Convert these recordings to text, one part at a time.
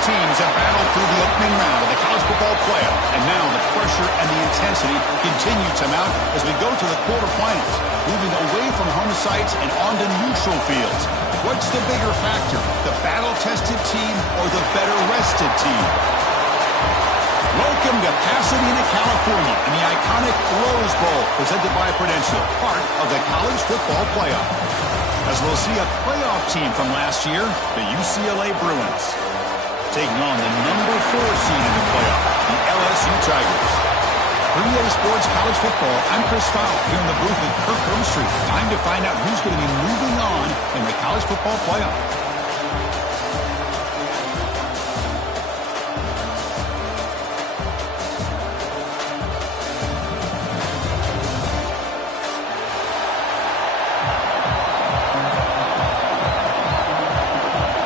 teams have battled through the opening round of the college football playoff, and now the pressure and the intensity continue to mount as we go to the quarterfinals, moving away from home sites and onto neutral fields. What's the bigger factor, the battle-tested team or the better-rested team? Welcome to Pasadena, California, in the iconic Rose Bowl, presented by Prudential, part of the college football playoff. As we'll see a playoff team from last year, the UCLA Bruins, taking on the number 4 seed in the playoff, the LSU Tigers. For EA Sports College Football, I'm Chris Fowler here in the booth with Kirk Street. Time to find out who's going to be moving on in the college football playoff.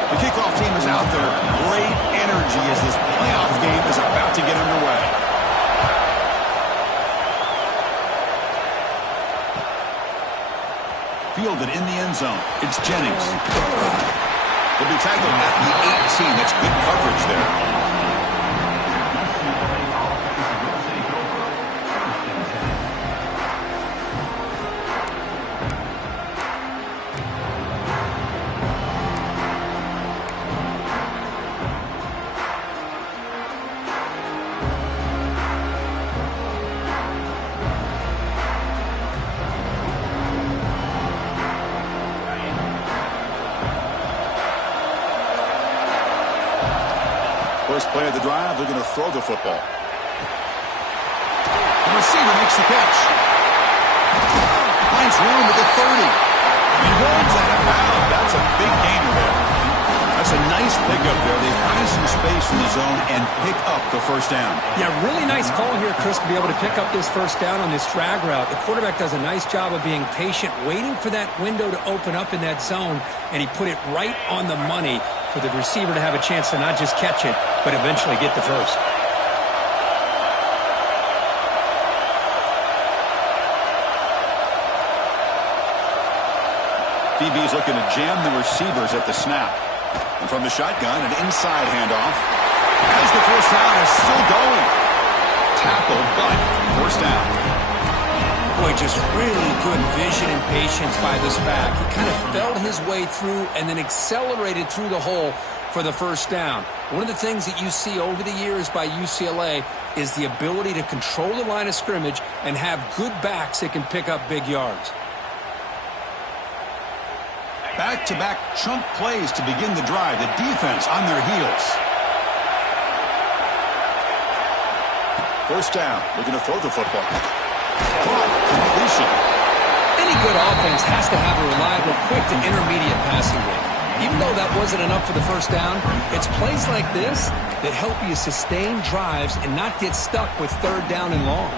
The kickoff team is out there. Great energy as this playoff game is about to get underway. Fielded in the end zone. It's Jennings. He'll be tackled at the 18. That's good coverage there. First play of the drive, they're going to throw the football. The receiver makes the catch. Finds room at the 30. He runs out of bounds. That's a big gainer there. That's a nice pickup there. They find some space in the zone and pick up the first down. Yeah, really nice call here, Chris, to be able to pick up this first down on this drag route. The quarterback does a nice job of being patient, waiting for that window to open up in that zone, and he put it right on the money for the receiver to have a chance to not just catch it, but eventually get the first. DB's looking to jam the receivers at the snap. And from the shotgun, an inside handoff. As the first down is still going. Tackled, but first down. Boy, just really good vision and patience by this back. He kind of felt his way through and then accelerated through the hole for the first down. One of the things that you see over the years by UCLA is the ability to control the line of scrimmage and have good backs that can pick up big yards. Back-to-back chunk plays to begin the drive. The defense on their heels. First down. Looking to throw the football. Caught. Completion. Any good offense has to have a reliable, quick to intermediate passing game. Even though that wasn't enough for the first down, it's plays like this that help you sustain drives and not get stuck with third down and long.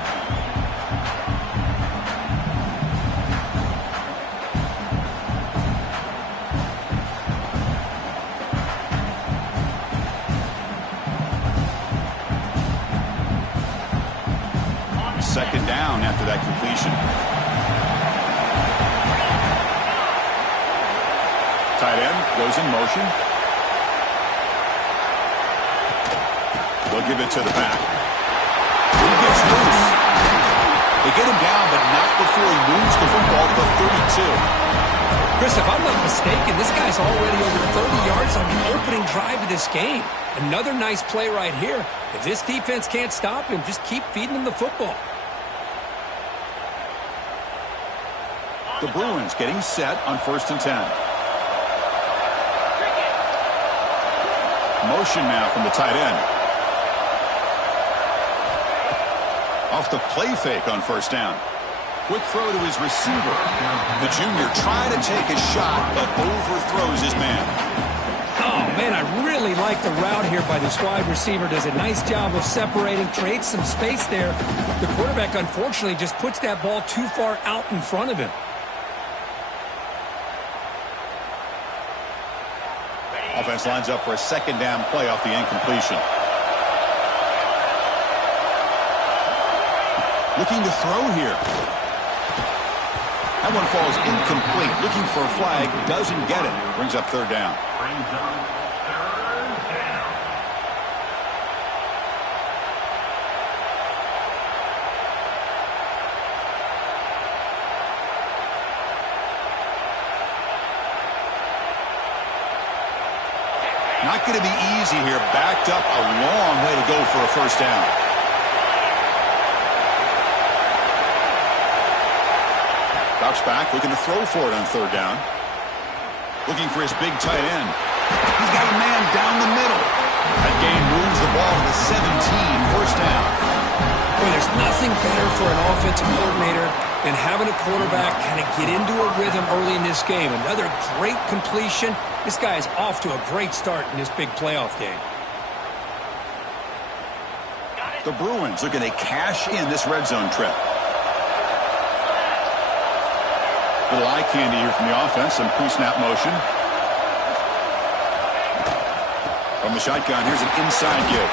Second down after that completion. Tight end goes in motion. They'll give it to the back. He gets loose. They get him down, but not before he moves the football to the 32. Chris, if I'm not mistaken, this guy's already over 30 yards on the opening drive of this game. Another nice play right here. If this defense can't stop him, just keep feeding him the football. The Bruins getting set on 1st and 10. Motion now from the tight end. Off the play fake on first down. Quick throw to his receiver. The junior trying to take a shot, but overthrows his man. Oh, man, I really like the route here by this wide receiver. Does a nice job of separating, creates some space there. The quarterback, unfortunately, just puts that ball too far out in front of him. Offense lines up for a second down play off the incompletion. Looking to throw here. That one falls incomplete. Looking for a flag. Doesn't get it. Brings up third down. Not going to be easy here. Backed up a long way to go for a first down. Drops back, looking to throw for it on third down. Looking for his big tight end. He's got a man down the middle. That gain moves the ball to the 17, first down. Boy, there's nothing better for an offensive coordinator than having a quarterback kind of get into a rhythm early in this game. Another great completion. This guy is off to a great start in this big playoff game. The Bruins looking to cash in this red zone trip. Little eye candy here from the offense. Some pre-snap motion. From the shotgun, here's an inside give.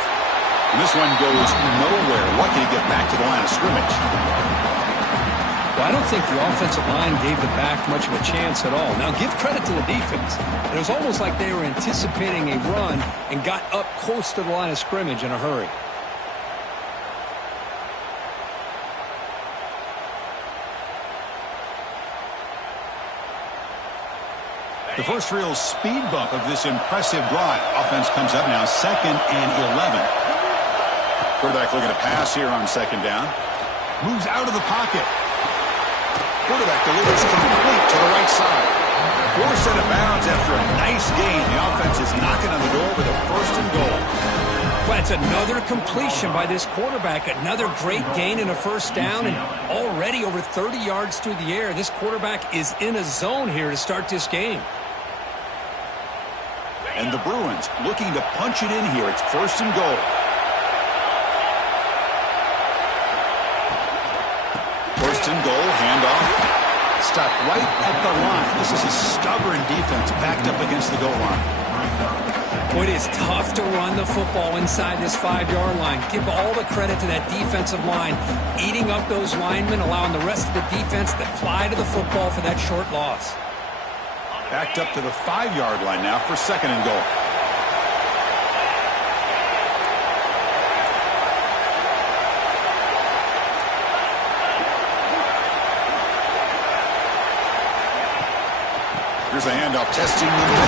And this one goes nowhere. Lucky to get back to the line of scrimmage. Well, I don't think the offensive line gave the back much of a chance at all. Now, give credit to the defense. It was almost like they were anticipating a run and got up close to the line of scrimmage in a hurry. The first real speed bump of this impressive drive. Offense comes up now 2nd and 11. Quarterback looking to pass here on second down. Moves out of the pocket. Quarterback delivers complete to the right side. Forced out of bounds after a nice gain. The offense is knocking on the door with a first and goal. Well, it's another completion by this quarterback. Another great gain in a first down, and already over 30 yards through the air. This quarterback is in a zone here to start this game. And the Bruins looking to punch it in here. It's first and goal. First and goal, handoff. Stop right at the line. This is a stubborn defense backed up against the goal line. Well, it is tough to run the football inside this 5-yard line. Give all the credit to that defensive line, eating up those linemen, allowing the rest of the defense to fly to the football for that short loss. Backed up to the 5-yard line now for second and goal. Here's a handoff, testing the middle.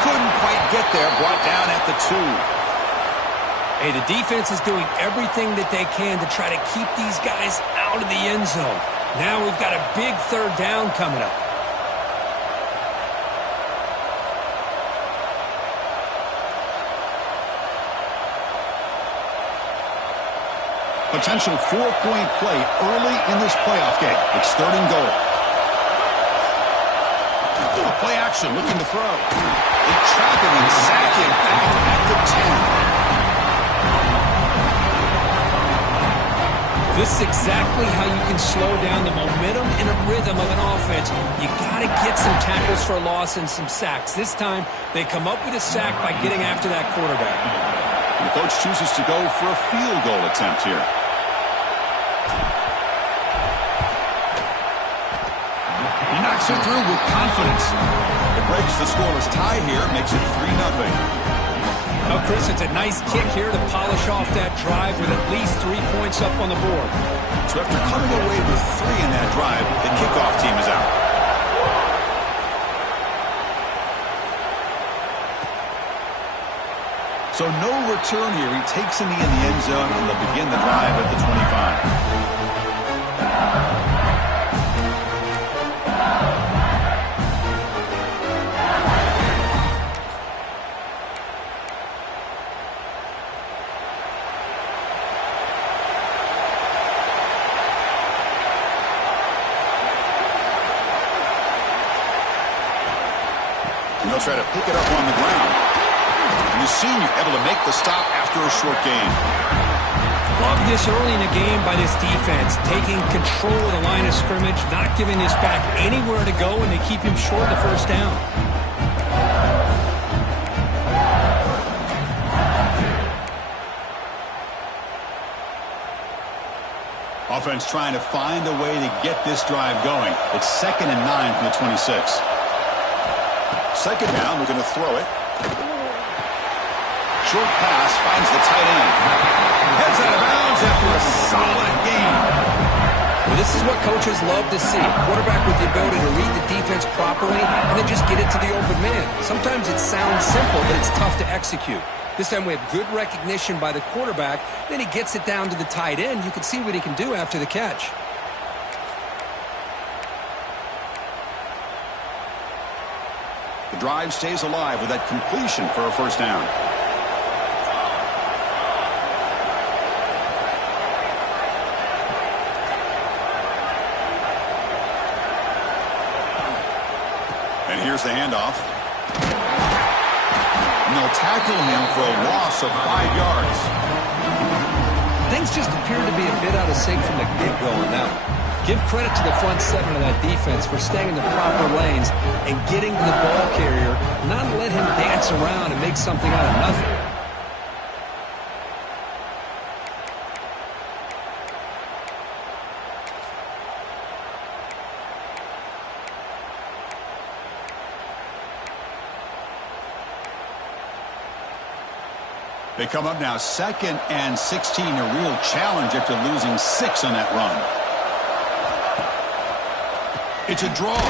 Couldn't quite get there, brought down at the 2. Hey, the defense is doing everything that they can to try to keep these guys out of the end zone. Now we've got a big third down coming up. Potential 4-point play early in this playoff game. It's third and goal. Play action, looking to throw. They trap him and sack him back at the 10. This is exactly how you can slow down the momentum and a rhythm of an offense. You got to get some tackles for a loss and some sacks. This time, they come up with a sack by getting after that quarterback. And the coach chooses to go for a field goal attempt here. He knocks it through with confidence. It breaks the scoreless tie here, makes it 3-0. Now, Chris, it's a nice kick here to polish off that drive with at least 3 points up on the board. So after coming away with 3 in that drive, the kickoff team is out. So no return here. He takes in the end zone, and they'll begin the drive at the 25. And they'll try to pick it up on the ground. And the senior able to make the stop after a short gain. Love this early in the game by this defense, taking control of the line of scrimmage, not giving this back anywhere to go, and they keep him short of the first down. Offense trying to find a way to get this drive going. It's 2nd and 9 from the 26. Second down, we're going to throw it. Short pass, finds the tight end. Heads out of bounds after a solid gain. Well, this This is what coaches love to see. A quarterback with the ability to read the defense properly and then just get it to the open man. Sometimes it sounds simple, but it's tough to execute. This time we have good recognition by the quarterback. Then he gets it down to the tight end. You can see what he can do after the catch. The drive stays alive with that completion for a first down. And here's the handoff. And they'll tackle him for a loss of 5 yards. Things just appear to be a bit out of sync from the get-go on that one. Give credit to the front seven of that defense for staying in the proper lanes and getting to the ball carrier, not let him dance around and make something out of nothing. They come up now 2nd and 16, a real challenge after losing 6 on that run. It's a draw.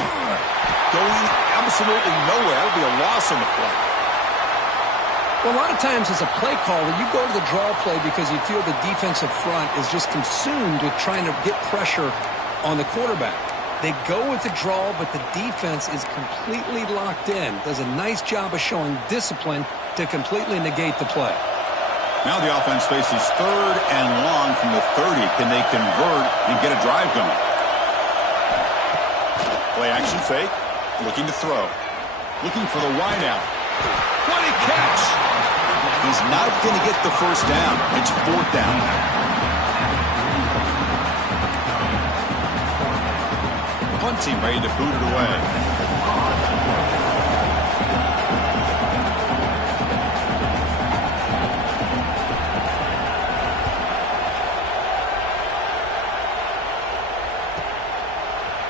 Going absolutely nowhere. It'll be a loss on the play. Well, a lot of times as a play caller, you go to the draw play because you feel the defensive front is just consumed with trying to get pressure on the quarterback. They go with the draw, but the defense is completely locked in. Does a nice job of showing discipline to completely negate the play. Now the offense faces 3rd and long from the 30. Can they convert and get a drive going? Play action fake. Looking to throw. Looking for the wide out. What a catch! He's not going to get the first down. It's 4th down. Punt team ready to boot it away.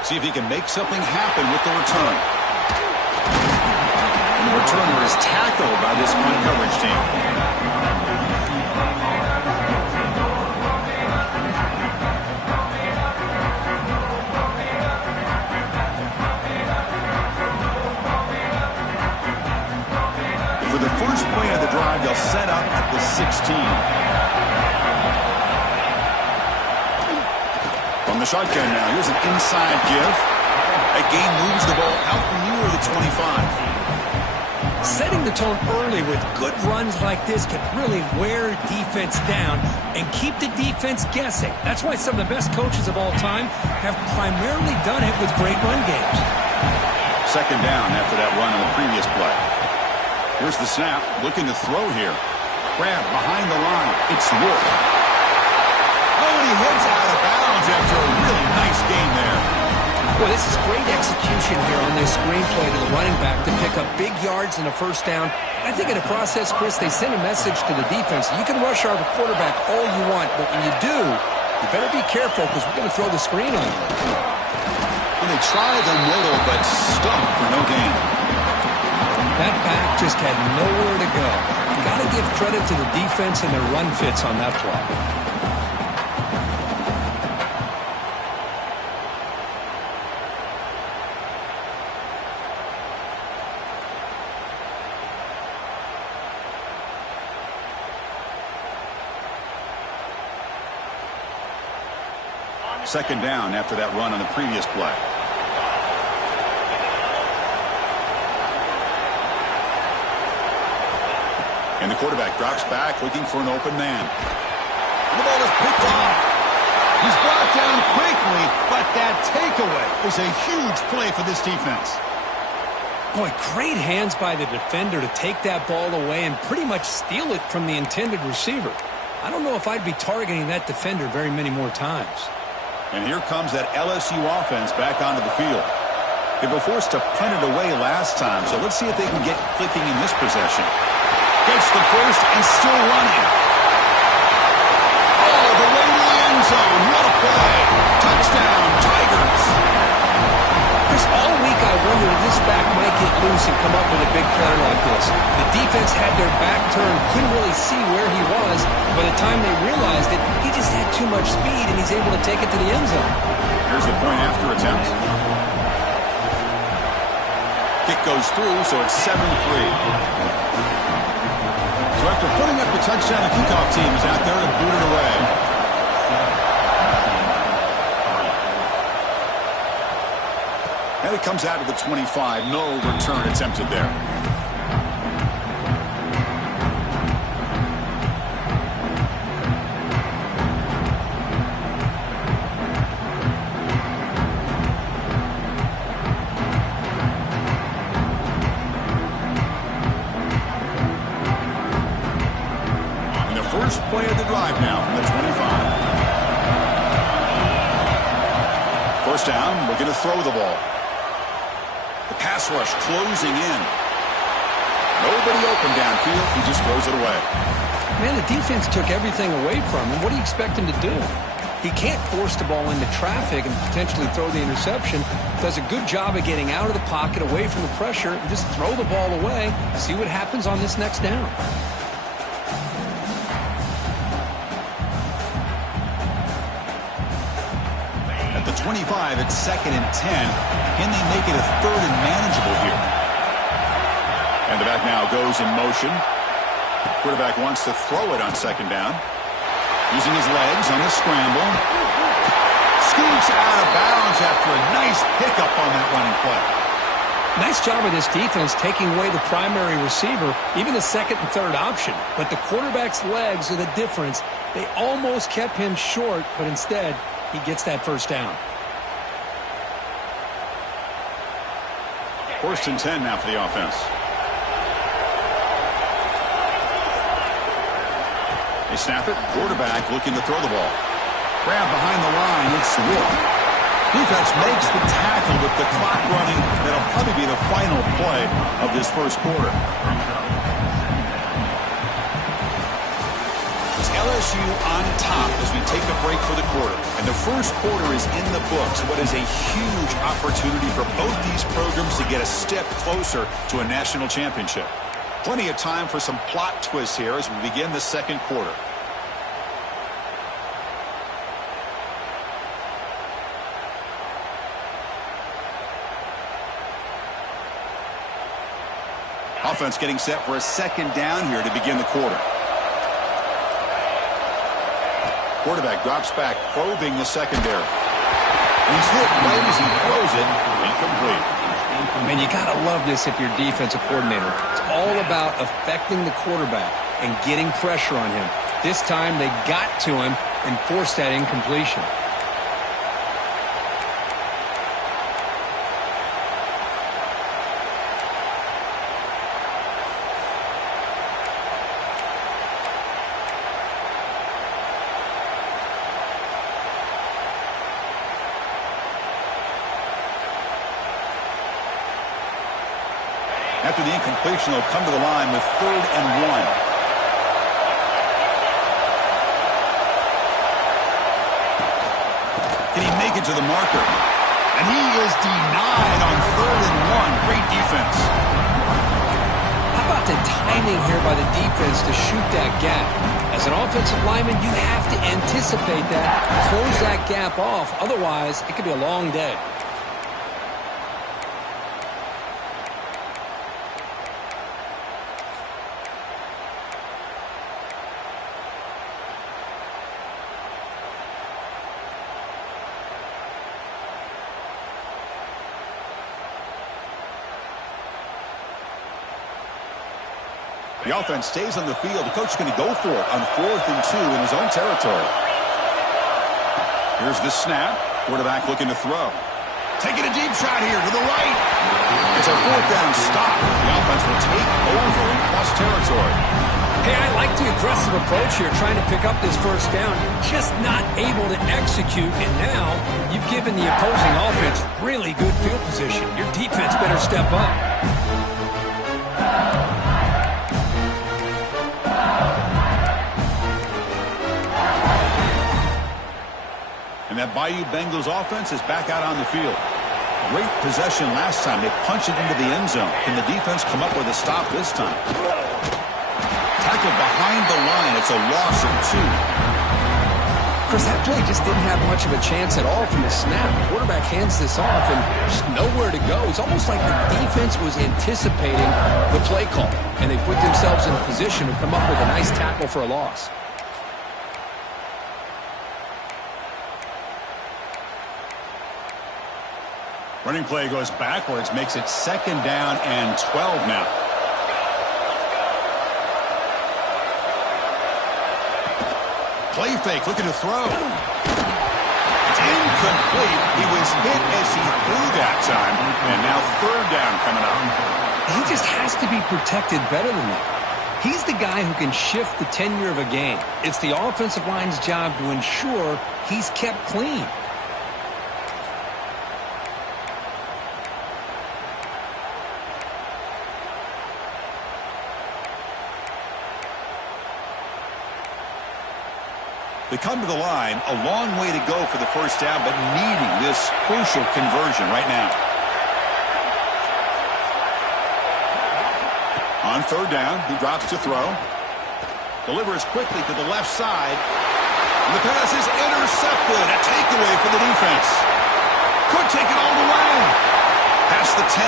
See if he can make something happen with the return. And the returner is tackled by this punt coverage team. For the first play of the drive, they'll set up at the 16. From the shotgun now, here's an inside give. A gain moves the ball out near the 25. Setting the tone early with good runs like this can really wear defense down and keep the defense guessing. That's why some of the best coaches of all time have primarily done it with great run games. 2nd down after that run on the previous play. Here's the snap, looking to throw here. Grab behind the line. It's Wolf. Oh, and he heads out of bounds after a really nice game there. Well, this is great execution here on this screenplay to the running back to pick up big yards and a first down. I think in the process, Chris, they send a message to the defense. You can rush our quarterback all you want, but when you do, you better be careful because we're going to throw the screen on you. And they tried the middle, but stuck for no gain. That back just had nowhere to go. You got to give credit to the defense and their run fits on that play. Second down after that run on the previous play. And the quarterback drops back looking for an open man. And the ball is picked off. He's brought down quickly, but that takeaway is a huge play for this defense. Boy, great hands by the defender to take that ball away and pretty much steal it from the intended receiver. I don't know if I'd be targeting that defender very many more times. And here comes that LSU offense back onto the field. They were forced to punt it away last time, so let's see if they can get clicking in this possession. Gets the first and still running. Oh, the way to the end zone. What a play. Touchdown, Tigers. Chris, all week I wondered if this back might get loose and come up with a big play like this. The defense had their back turned, couldn't really see where he was. By the time they realized it, he just had too much speed, and he's able to take it to the end zone. Here's the point after attempt. Kick goes through, so it's 7-3. So after putting up the touchdown, the kickoff team is out there to boot it away. And it comes out to the 25. No return attempted there. First play of the drive now from the 25. First down, we're going to throw the ball. The pass rush closing in. Nobody open downfield. He just throws it away. Man, the defense took everything away from him. What do you expect him to do? He can't force the ball into traffic and potentially throw the interception. Does a good job of getting out of the pocket, away from the pressure, and just throw the ball away. See what happens on this next down. At the 25, it's 2nd and 10. Can they make it a 3rd and manageable here? And the back now goes in motion. Quarterback wants to throw it on 2nd down. Using his legs on the scramble. Scoots out of bounds after a nice pickup on that running play. Nice job of this defense taking away the primary receiver, even the 2nd and 3rd option. But the quarterback's legs are the difference. They almost kept him short, but instead, he gets that first down. 1st and 10 now for the offense. They snap it. Quarterback looking to throw the ball. Grab behind the line. It's Wolf. Defense makes the tackle with the clock running. That'll probably be the final play of this first quarter. It's LSU on top as we take a break for the quarter. And the first quarter is in the books. What is a huge opportunity for both these programs to get a step closer to a national championship. Plenty of time for some plot twists here as we begin the second quarter. Offense getting set for a 2nd down here to begin the quarter. Quarterback drops back, probing the secondary. He's hit right as he throws it. Incomplete. Man, you got to love this if you're defensive coordinator. It's all about affecting the quarterback and getting pressure on him. This time they got to him and forced that incompletion. After the incompletion, they'll come to the line with 3rd and 1. Can he make it to the marker? And he is denied on 3rd and 1. Great defense. How about the timing here by the defense to shoot that gap? As an offensive lineman, you have to anticipate that, close that gap off. Otherwise, it could be a long day. The offense stays on the field. The coach is going to go for it on 4th and 2 in his own territory. Here's the snap. Quarterback looking to throw. Taking a deep shot here to the right. It's a 4th down stop. The offense will take over in plus territory. Hey, I like the aggressive approach here, trying to pick up this first down. You're just not able to execute, and now you've given the opposing offense really good field position. Your defense better step up. And that Bayou Bengals offense is back out on the field. Great possession last time. They punched it into the end zone. Can the defense come up with a stop this time? Tackled behind the line. It's a loss of 2. Chris, that play just didn't have much of a chance at all from the snap. The quarterback hands this off and just nowhere to go. It's almost like the defense was anticipating the play call, and they put themselves in a position to come up with a nice tackle for a loss. Running play goes backwards, makes it 2nd down and 12 now. Play fake, looking to throw. It's incomplete. He was hit as he threw that time. And now 3rd down coming up. He just has to be protected better than that. He's the guy who can shift the tenure of a game. It's the offensive line's job to ensure he's kept clean. They come to the line, a long way to go for the 1st down, but needing this crucial conversion right now. On 3rd down, he drops to throw. Delivers quickly to the left side. And the pass is intercepted. A takeaway for the defense. Could take it all the way. Past the 10.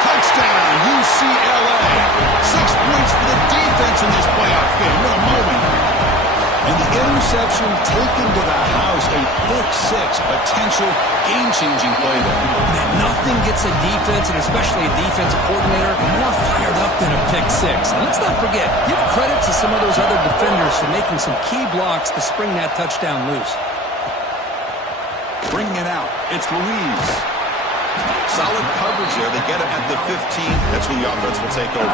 Touchdown, UCLA. 6 points for the defense in this playoff game. What a moment. And the interception taken to the house, a pick-6, potential game-changing play there. Nothing gets a defense, and especially a defensive coordinator, more fired up than a pick-6. And let's not forget, give credit to some of those other defenders for making some key blocks to spring that touchdown loose. Bringing it out, it's Ruiz. Solid coverage there. They get him at the 15. That's who the offense will take over.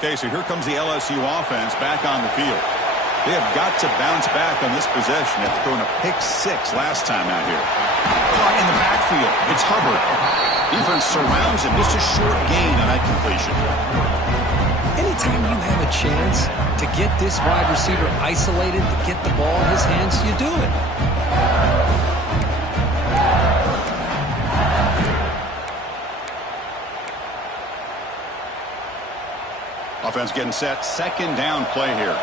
Okay, so here comes the LSU offense back on the field. They have got to bounce back on this possession after throwing a pick-6 last time out here. Caught in the backfield. It's Hubbard. Defense surrounds him. Just a short gain on that completion. Anytime you have a chance to get this wide receiver isolated, to get the ball in his hands, you do it. Offense getting set. 2nd down play here.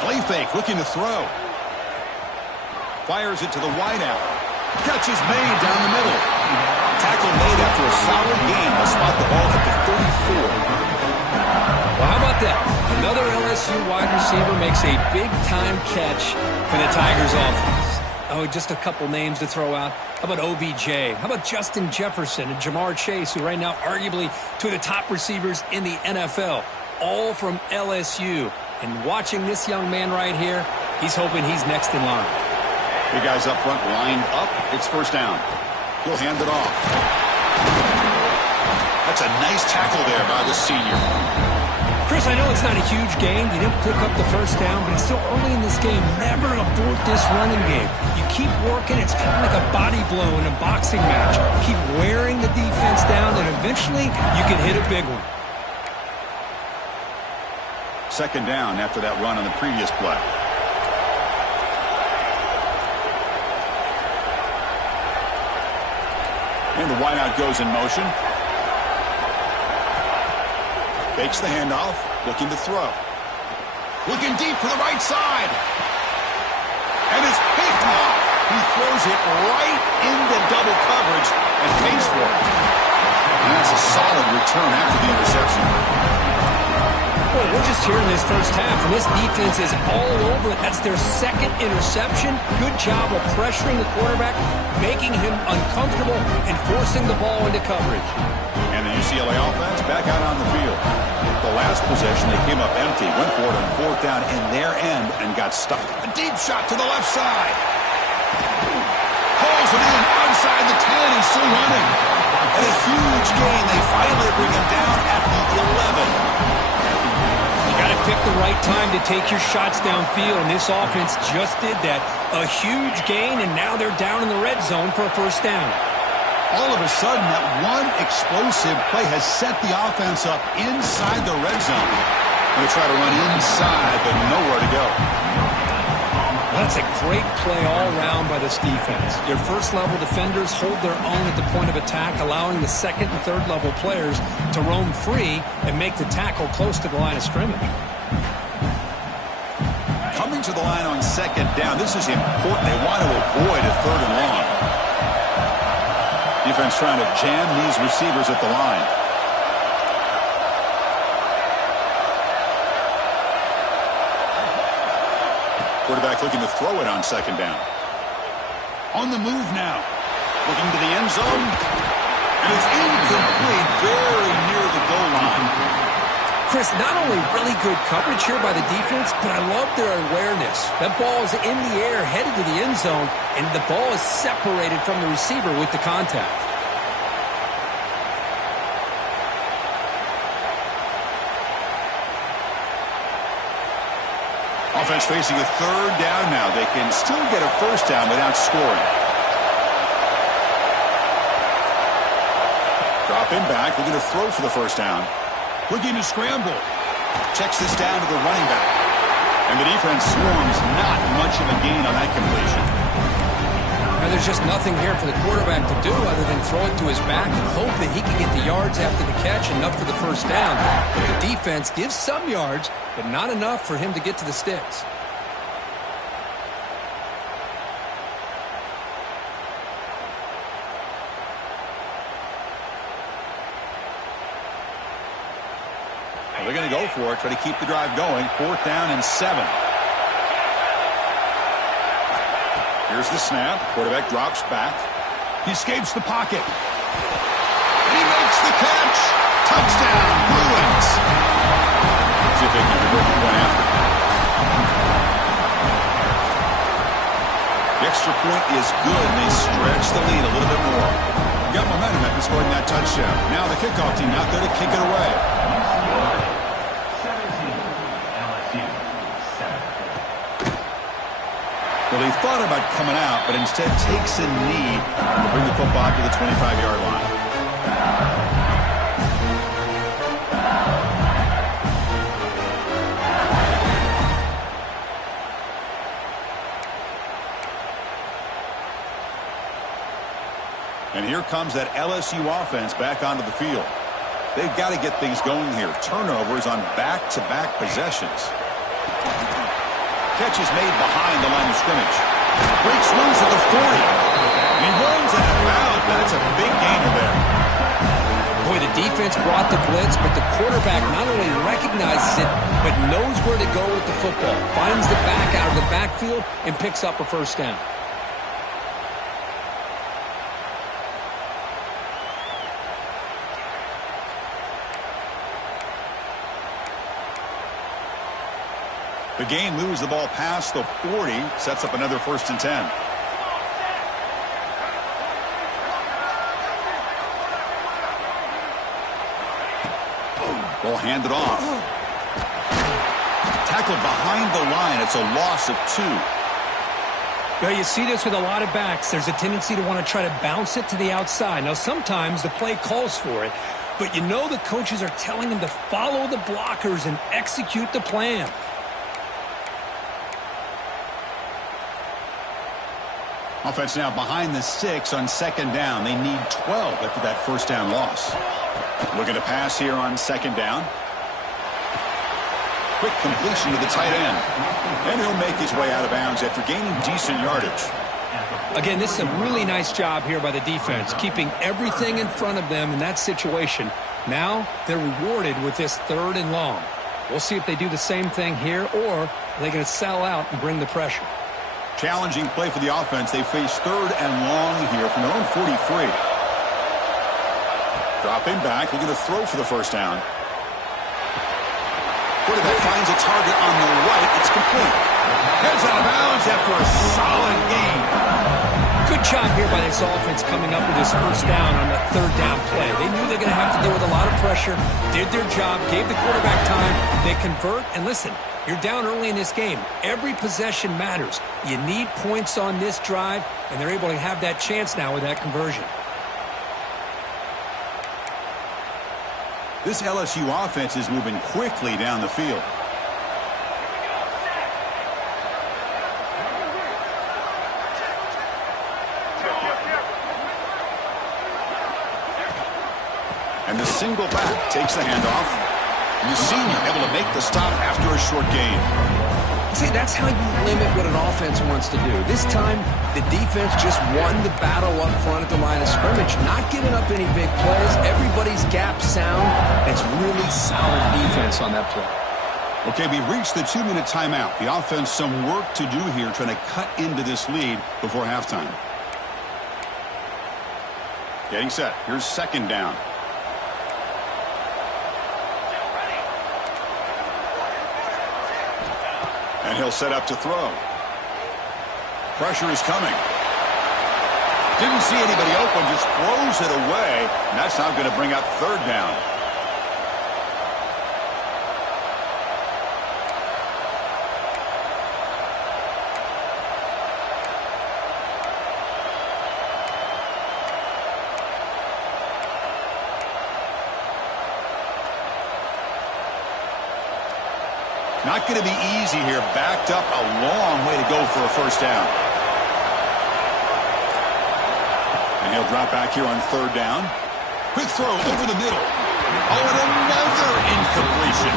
Play fake, looking to throw. Fires it to the wideout. Catch is made down the middle. Tackle made after a solid gain. They'll spot the ball at the 34. Well, how about that? Another LSU wide receiver makes a big-time catch for the Tigers offense. Oh, just a couple names to throw out. How about OBJ? How about Justin Jefferson and Jamar Chase, who right now arguably two of the top receivers in the NFL, all from LSU. And watching this young man right here, he's hoping he's next in line. Big guys up front lined up. It's 1st down. He'll hand it off. That's a nice tackle there by the senior. Chris, I know it's not a huge gain. You didn't pick up the 1st down, but it's still early in this game. Never abort this running game. You keep working. It's kind of like a body blow in a boxing match. Keep wearing the defense down, and eventually you can hit a big one. 2nd down after that run on the previous play. And the wideout goes in motion. Fakes the handoff, looking to throw. Looking deep to the right side. And it's picked off. He throws it right into double coverage and pays for it. And that's a solid return after the interception. Well, we're just here in this first half, and this defense is all over it. That's their second interception. Good job of pressuring the quarterback, making him uncomfortable, and forcing the ball into coverage. And the UCLA offense back out on the field. The last possession, they came up empty, went for it on fourth down in their end, and got stuck. A deep shot to the left side. Hauls it in outside the 10 and still running. And a huge gain. They finally bring him down at the 11. Got to pick the right time to take your shots downfield, and this offense just did that. A huge gain, and now they're down in the red zone for a first down. All of a sudden, that one explosive play has set the offense up inside the red zone. They try to run inside, but nowhere to go. That's a great play all around by this defense. Your first-level defenders hold their own at the point of attack, allowing the second- and third-level players to roam free and make the tackle close to the line of scrimmage. Coming to the line on second down, this is important. They want to avoid a third and long. Defense trying to jam these receivers at the line. Quarterback looking to throw it on second down. On the move now. Looking to the end zone. And it's incomplete, very near the goal line. Chris, not only really good coverage here by the defense, but I love their awareness. That ball is in the air, headed to the end zone, and the ball is separated from the receiver with the contact. Offense facing a third down now. They can still get a first down without scoring. Dropping back, looking to throw for the first down. Looking to scramble. Checks this down to the running back. And the defense swarms, not much of a gain on that completion. Now, there's just nothing here for the quarterback to do other than throw it to his back and hope that he can get the yards after the catch, enough for the first down. But the defense gives some yards, but not enough for him to get to the sticks. They're going to go for it, try to keep the drive going. Fourth down and 7. Here's the snap. Quarterback drops back. He escapes the pocket. He makes the catch. Touchdown, Bruins. See if they can convert the point after. The extra point is good, and they stretch the lead a little bit more. Got momentum after scoring that touchdown. Now the kickoff team out there to kick it away. Well, he thought about coming out, but instead takes a knee to bring the football to the 25-yard line. And here comes that LSU offense back onto the field. They've got to get things going here. Turnovers on back-to-back possessions. Catch is made behind the line of scrimmage. Breaks loose at the 40. And he runs out of bounds. That's a big gainer there. Boy, the defense brought the blitz, but the quarterback not only recognizes it, but knows where to go with the football. Finds the back out of the backfield and picks up a first down. The gain moves the ball past the 40, sets up another first and 10. Ball handed off. Tackled behind the line. It's a loss of 2. Well, you see this with a lot of backs. There's a tendency to want to try to bounce it to the outside. Now, sometimes the play calls for it, but you know the coaches are telling them to follow the blockers and execute the plan. Offense now behind the 6 on second down. They need 12 after that first down loss. Looking to pass here on second down. Quick completion to the tight end. And he'll make his way out of bounds after gaining decent yardage. Again, this is a really nice job here by the defense, keeping everything in front of them in that situation. Now they're rewarded with this third and long. We'll see if they do the same thing here, or are they going to sell out and bring the pressure? Challenging play for the offense. They face 3rd and long here from their own 43. Dropping back, looking to throw for the first down. Quarterback finds a target on the right. It's complete. Heads out of bounds after a solid gain. Good job here by this offense coming up with this first down on the 3rd down play. They knew they were going to have to deal with a lot of pressure, did their job, gave the quarterback time. They convert, and listen, you're down early in this game. Every possession matters. You need points on this drive, and they're able to have that chance now with that conversion. This LSU offense is moving quickly down the field. And the single back takes the handoff. And the senior able to make the stop after a short gain. See, that's how you limit what an offense wants to do. This time, the defense just won the battle up front at the line of scrimmage, not giving up any big plays. Everybody's gap sound. It's really solid defense on that play. Okay, we've reached the 2-minute timeout. The offense some work to do here, trying to cut into this lead before halftime. Getting set. Here's 2nd down. And he'll set up to throw. Pressure is coming. Didn't see anybody open, just throws it away. And that's now going to bring up 3rd down. Not going to be easy here. Backed up a long way to go for a first down. And he'll drop back here on 3rd down. Quick throw over the middle. Oh, and another incompletion.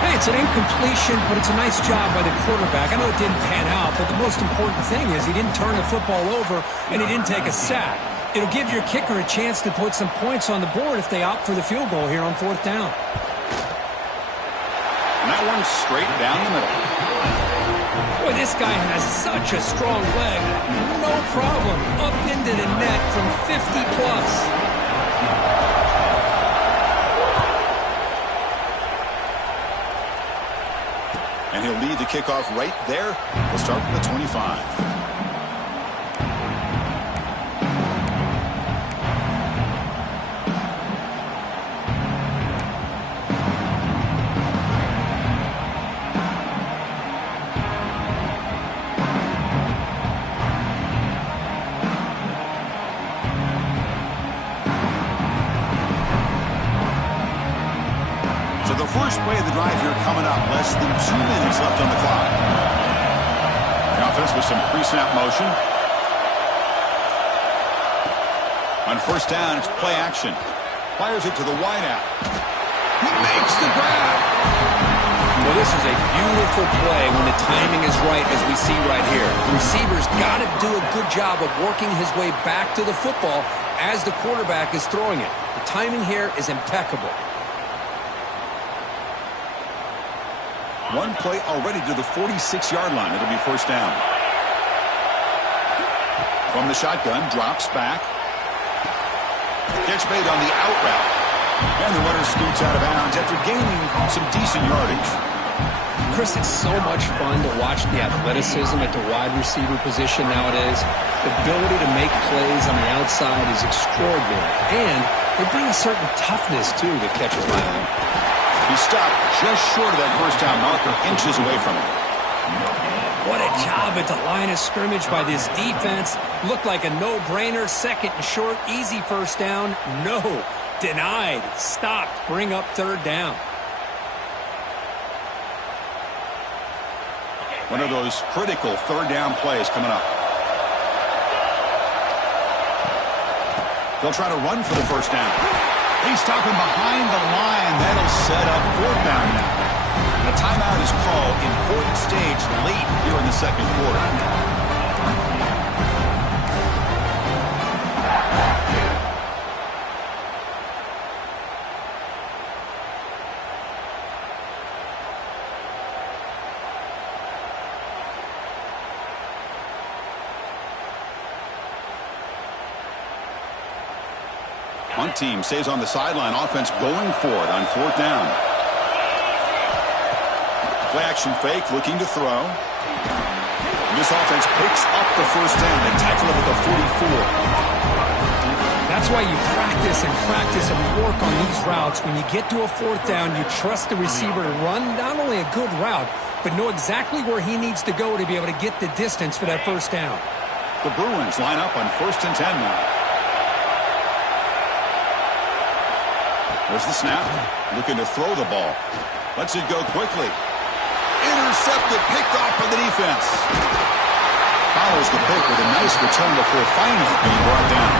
Hey, it's an incompletion, but it's a nice job by the quarterback. I know it didn't pan out, but the most important thing is he didn't turn the football over and he didn't take a sack. It'll give your kicker a chance to put some points on the board if they opt for the field goal here on 4th down. And that one's straight down the middle. Boy, this guy has such a strong leg. No problem. Up into the net from 50 plus. And he'll lead the kickoff right there. We'll start from the 25. First play of the drive here coming up. Less than 2 minutes left on the clock. The offense with some pre-snap motion. On 1st down, it's play action. Fires it to the wideout. He makes the grab. Well, this is a beautiful play when the timing is right, as we see right here. The receiver's got to do a good job of working his way back to the football as the quarterback is throwing it. The timing here is impeccable. One play already to the 46-yard line. It'll be 1st down. From the shotgun, drops back. Catch made on the out route. And the runner scoots out of bounds after gaining some decent yardage. Chris, it's so much fun to watch the athleticism at the wide receiver position nowadays. The ability to make plays on the outside is extraordinary. And they bring a certain toughness, too, that catches my eye. He stopped just short of that first down marker, inches away from it. What a job at the line of scrimmage by this defense. Looked like a no-brainer. 2nd and short, easy 1st down. No, denied, stopped, bring up 3rd down. One of those critical 3rd down plays coming up. They'll try to run for the first down. He's stopping behind the line. That'll set up 4th down now. The timeout is called. Important stage late here in the 2nd quarter. Punt team stays on the sideline. Offense going for it on 4th down. Play action fake, looking to throw. And this offense picks up the 1st down. They tackle it at the 44. That's why you practice and work on these routes. When you get to a 4th down, you trust the receiver to run not only a good route, but know exactly where he needs to go to be able to get the distance for that 1st down. The Bruins line up on 1st and 10 now. There's the snap. Looking to throw the ball. Lets it go quickly. Intercepted, picked off by the defense. Follows the pick with a nice return before finally being brought down.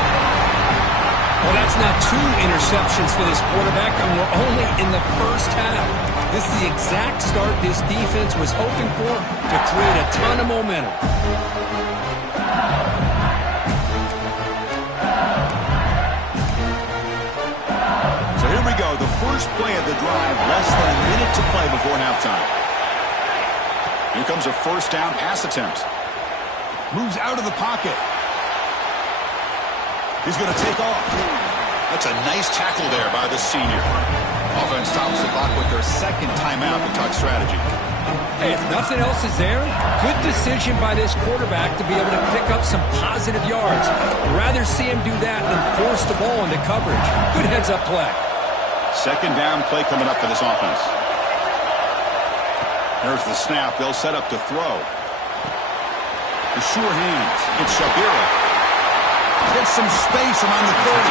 Well, that's now 2 interceptions for this quarterback, and we're only in the 1st half. This is the exact start this defense was hoping for to create a ton of momentum. So here we go, the first play of the drive, less than a minute to play before halftime. Here comes a 1st down pass attempt. Moves out of the pocket. He's going to take off. That's a nice tackle there by the senior. Offense stops the clock with their 2nd timeout to talk strategy. Hey, if nothing else is there, good decision by this quarterback to be able to pick up some positive yards. Rather see him do that than force the ball into coverage. Good heads-up play. 2nd down play coming up for this offense. There's the snap. They'll set up to throw. The sure hands. It's Shabira. Gets some space around the 30.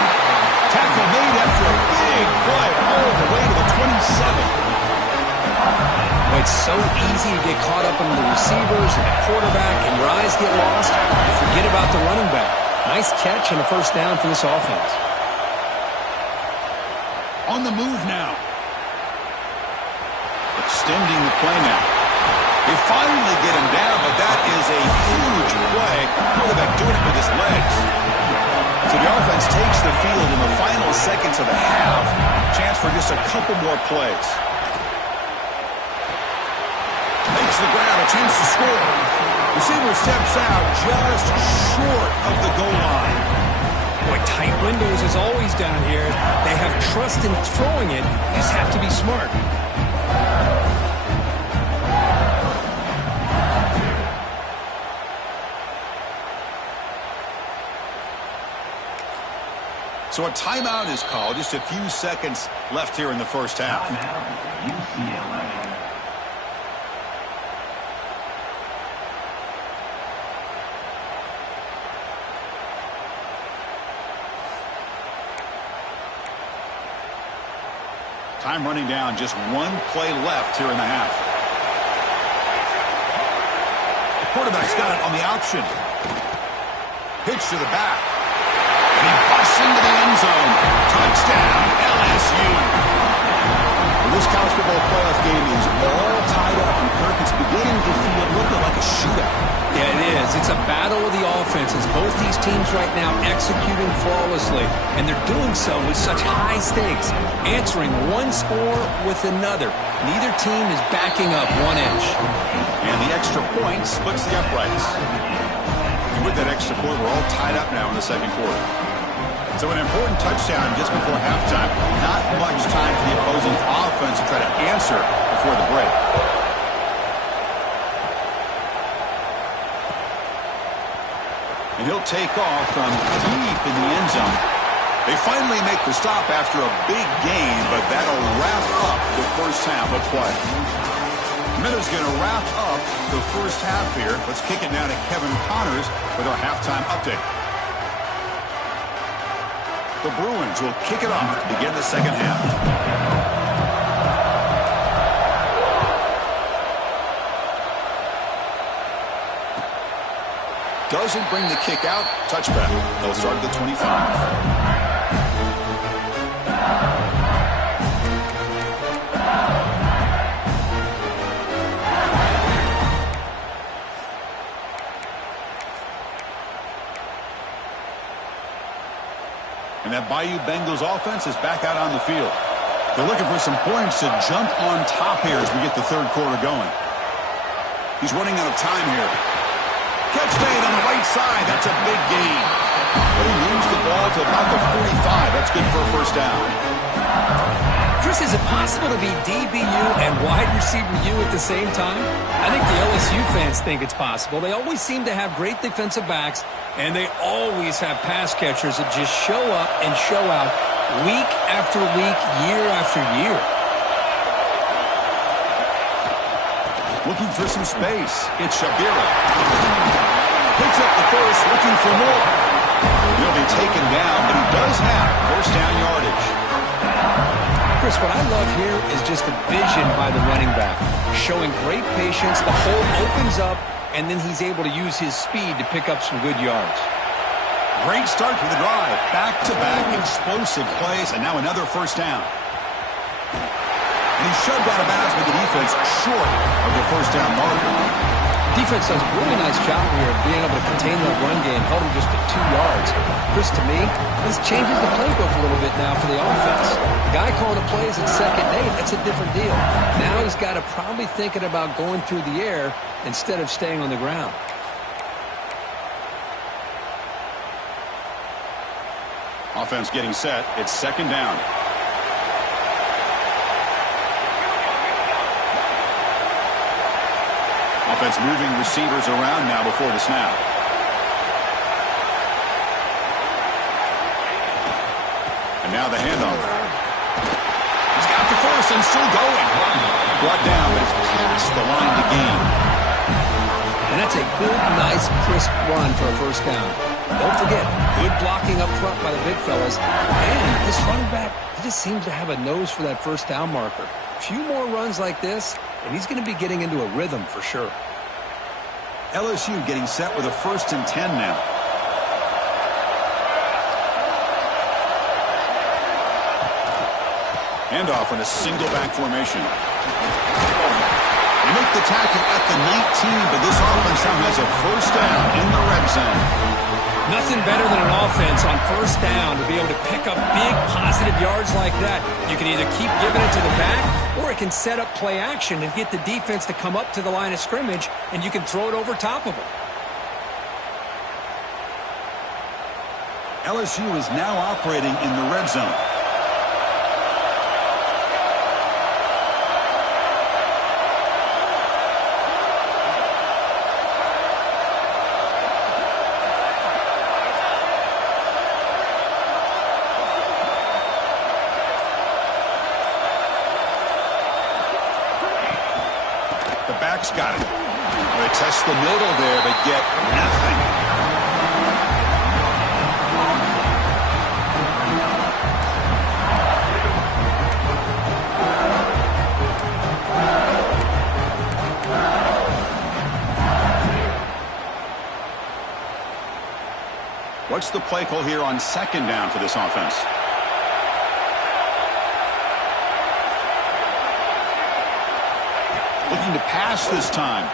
Tackle made after a big play all the way to the 27. Well, it's so easy to get caught up in the receivers and the quarterback, and your eyes get lost. You forget about the running back. Nice catch and a 1st down for this offense. On the move now. Extending the play now. They finally get him down, but that is a huge play. Quarterback doing it with his legs. So the offense takes the field in the final seconds of the half. Chance for just a couple more plays. Makes the grab, a chance to score. Receiver steps out just short of the goal line. Boy, tight windows as always down here. They have trust in throwing it. You just have to be smart. So a timeout is called. Just a few seconds left here in the 1st half. Time running down. Just 1 play left here in the half. The quarterback's got it on the option. Pitch to the back. And he busts into the end zone. Touchdown, LSU. Well, this college football playoff game is all tied up, and Kirk, it's beginning to feel a little bit like a shootout. Yeah, it is. It's a battle of the offenses. Both these teams right now executing flawlessly, and they're doing so with such high stakes, answering one score with another. Neither team is backing up 1 inch. And the extra point splits the uprights. And with that extra point, we're all tied up now in the 2nd quarter. So an important touchdown just before halftime. Not much time for the opposing offense to try to answer before the break. And he'll take off from deep in the end zone. They finally make the stop after a big gain, but that'll wrap up the 1st half of play. Miller's going to wrap up the 1st half here. Let's kick it now to Kevin Connors with our halftime update. The Bruins will kick it off to begin the 2nd half. Doesn't bring the kick out. Touchback. They'll start at the 25. And that Bayou Bengals offense is back out on the field. They're looking for some points to jump on top here as we get the 3rd quarter going. He's running out of time here. Catch made on the right side. That's a big gain. but he moves the ball to about the 45. That's good for a first down. Chris, is it possible to be DBU and wide receiver U at the same time? I think the LSU fans think it's possible. They always seem to have great defensive backs, and they always have pass catchers that just show up and show out week after week, year after year. Looking for some space. It's Shabira. Picks up the first, looking for more. He'll be taken down, but he does have first down yardage. Chris, what I love here is just the vision by the running back. Showing great patience, the hole opens up, and then he's able to use his speed to pick up some good yards. Great start to the drive. Back-to-back explosive plays, and now another first down. And he shoved out of bounds with the defense short of the first down marker. Defense does a really nice job here of being able to contain that run game, held him just at 2 yards. Chris, to me, this changes the playbook a little bit now for the offense. The guy calling the plays at 2nd and 8, that's a different deal. Now he's got to probably thinking about going through the air instead of staying on the ground. Offense getting set. It's 2nd down. Offense moving receivers around now before the snap. And now the handoff. He's got the first and still going. Brought down, but it's past the line to gain. And that's a good, nice, crisp run for a first down. Don't forget, good blocking up front by the big fellas. And this running back, he just seems to have a nose for that first down marker. A few more runs like this, and he's going to be getting into a rhythm for sure. LSU getting set with a 1st and 10 now. Handoff in a single back formation. They make the tackle at the 19, but this offense now has a first down in the red zone. Nothing better than an offense on first down to be able to pick up big positive yards like that. You can either keep giving it to the back, or it can set up play action and get the defense to come up to the line of scrimmage, and you can throw it over top of them. LSU is now operating in the red zone. Got it. They test the middle there, but get nothing. What's the play call here on 2nd down for this offense? Looking to pass this time.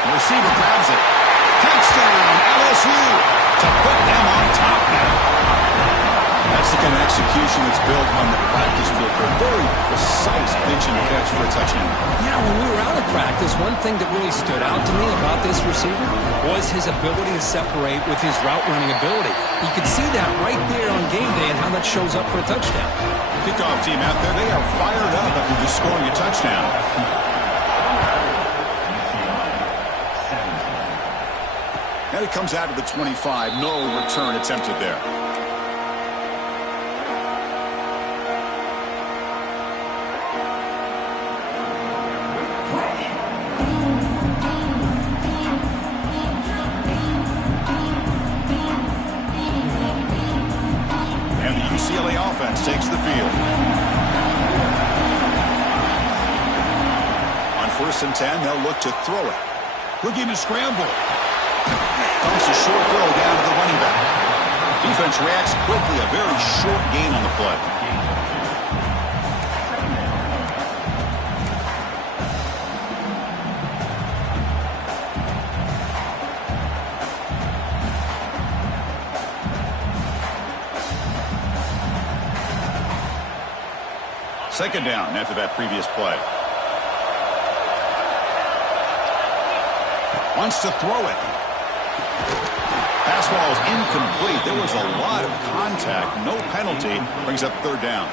The receiver grabs it. Touchdown, LSU, to put them on top now. That's the kind of execution that's built on the practice field for a very precise pitch and catch for a touchdown. Yeah, when we were out of practice, one thing that really stood out to me about this receiver was his ability to separate with his route running ability. You could see that right there on game day and how that shows up for a touchdown. Kickoff team out there, they are fired up after just scoring a touchdown. And it comes out of the 25. No return attempted there. And the UCLA offense takes the field. On 1st and 10, they'll look to throw it. Looking to scramble. Comes a short throw down to the running back. Defense reacts quickly. A very short gain on the play. Second down after that previous play. Wants to throw it. falls incomplete. There was a lot of contact. No penalty. Brings up third down.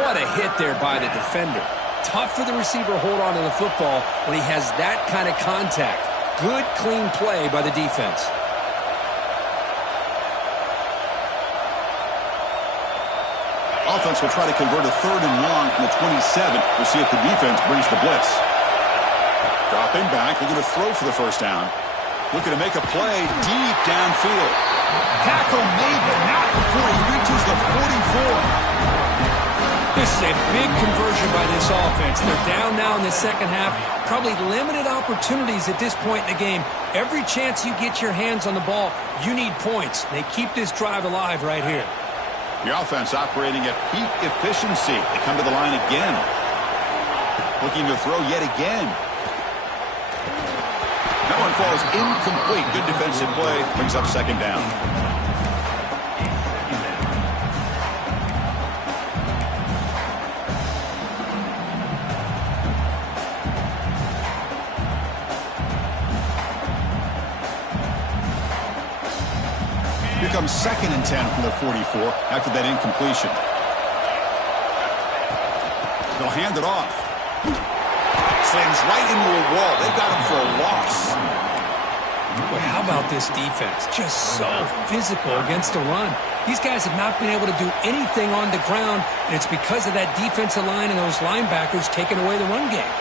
What a hit there by the defender. Tough for the receiver to hold on to the football when he has that kind of contact. Good, clean play by the defense. Offense will try to convert a third and long from the 27. We'll see if the defense brings the blitz. Dropping back, looking to throw for the first down. Looking to make a play deep downfield. Tackle made, but not before he reaches the 44. This is a big conversion by this offense. They're down now in the second half. Probably limited opportunities at this point in the game. Every chance you get your hands on the ball, you need points. They keep this drive alive right here. The offense operating at peak efficiency. They come to the line again. Looking to throw yet again. That one falls incomplete. Good defensive play. Brings up second down. Here comes second and 10 from the 44 after that incompletion. They'll hand it off. Slams right into a wall. They got him for a loss. Boy, how about this defense? Just so physical against the run. These guys have not been able to do anything on the ground, and it's because of that defensive line and those linebackers taking away the run game.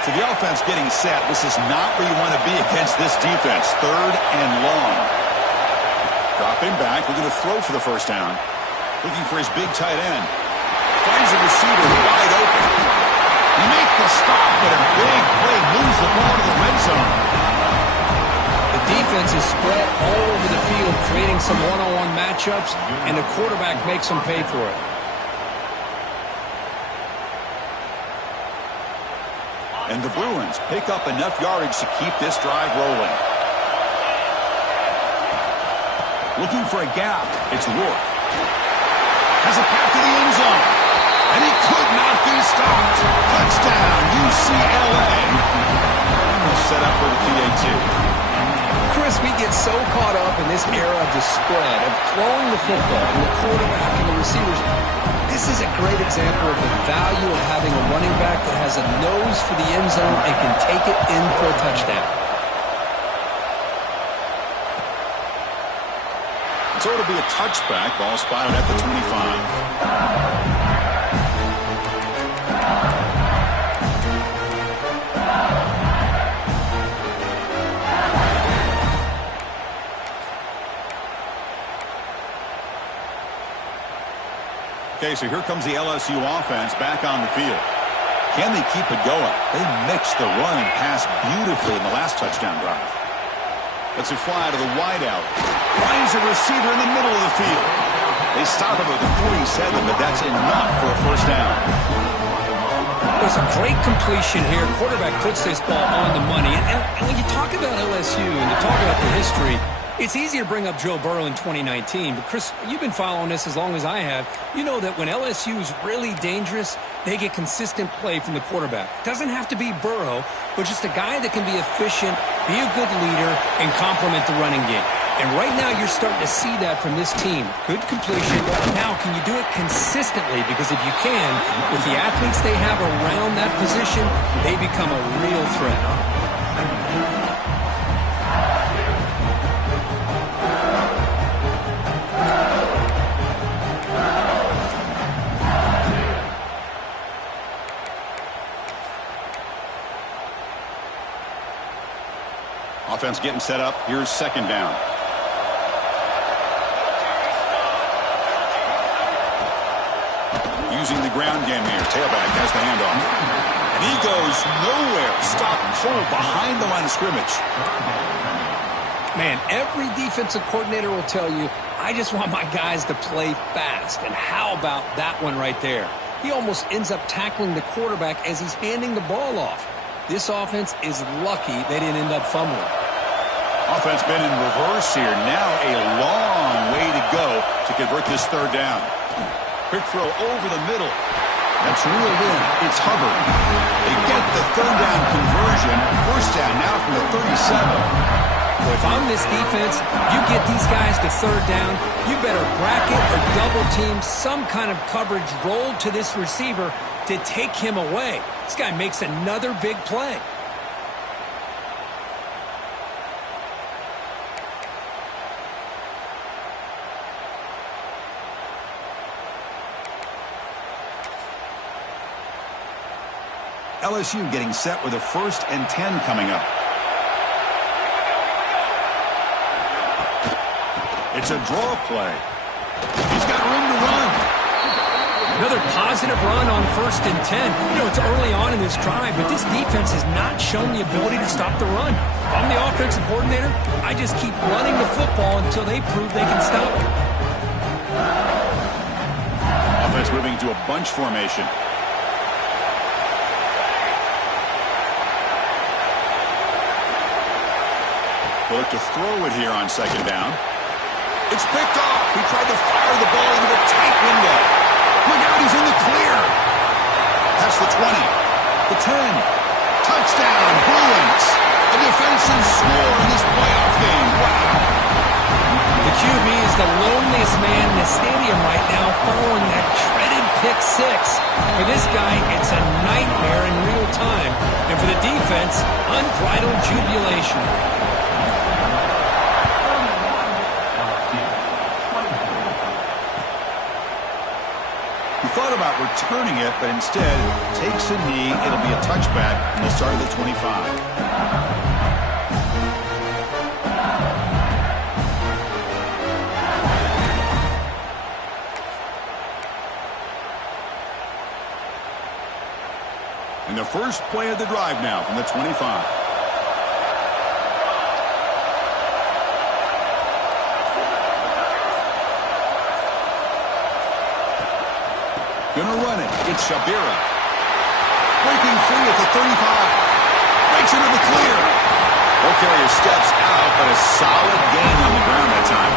So the offense getting set. This is not where you want to be against this defense. Third and long. Dropping back, looking to throw for the first down. Looking for his big tight end. Finds a receiver wide open. He makes the stop, but a big play moves the ball to the red zone. The defense is spread all over the field, creating some one-on-one matchups, and the quarterback makes them pay for it. And the Bruins pick up enough yardage to keep this drive rolling. Looking for a gap. It's Rourke. Has a path to the end zone. And he could not be stopped. Touchdown, UCLA. Almost set up for the PAT. Chris, we get so caught up in this era of the spread, of throwing the football, and the quarterback and the receivers. This is a great example of the value of having a running back that has a nose for the end zone and can take it in for a touchdown. So it'll be a touchback. Ball spotted at the 25. Okay, so here comes the LSU offense back on the field. Can they keep it going? They mixed the run and pass beautifully in the last touchdown drive. Let's it fly to the wideout. Finds a receiver in the middle of the field. They stop him at the 47, but that's enough for a first down. There's a great completion here. Quarterback puts this ball on the money. And when you talk about LSU and you talk about the history, it's easy to bring up Joe Burrow in 2019. But, Chris, you've been following this as long as I have. You know that when LSU is really dangerous, they get consistent play from the quarterback. Doesn't have to be Burrow, but just a guy that can be efficient, be a good leader, and complement the running game. And right now you're starting to see that from this team. Good completion. Now, can you do it consistently? Because if you can, with the athletes they have around that position, they become a real threat. Offense getting set up. Here's second down. Using the ground game here. Tailback has the handoff. And he goes nowhere. Stop pull behind the line of scrimmage. Man, every defensive coordinator will tell you, I just want my guys to play fast. And how about that one right there? He almost ends up tackling the quarterback as he's handing the ball off. This offense is lucky they didn't end up fumbling. Offense been in reverse here. Now a long way to go to convert this third down. Quick throw over the middle. That's reeled in. It's Hubbard. They get the third down conversion. First down now from the 37. Well, if I'm this defense, you get these guys to third down, you better bracket or double team some kind of coverage rolled to this receiver to take him away. This guy makes another big play. LSU getting set with a 1st and 10 coming up. It's a draw play. He's got room to run. Another positive run on 1st and 10. You know, it's early on in this drive, but this defense has not shown the ability to stop the run. If I'm the offensive coordinator, I just keep running the football until they prove they can stop it. Offense moving to a bunch formation. They look to throw it here on 2nd down. It's picked off. He tried to fire the ball into a tight window. Look out, he's in the clear. That's the 20. The 10. Touchdown, Bruins. A defensive score in this playoff game. Wow. The QB is the loneliest man in the stadium right now following that shredded pick 6. For this guy, it's a nightmare in real time. And for the defense, unbridled jubilation. Thought about returning it, but instead takes a knee. It'll be a touchback and they'll start at the 25. And the first play of the drive now from the 25. Gonna run it. It's Shabira. Breaking free at the 35. Breaks into the clear. Carrier steps out, but a solid gain on the ground that time.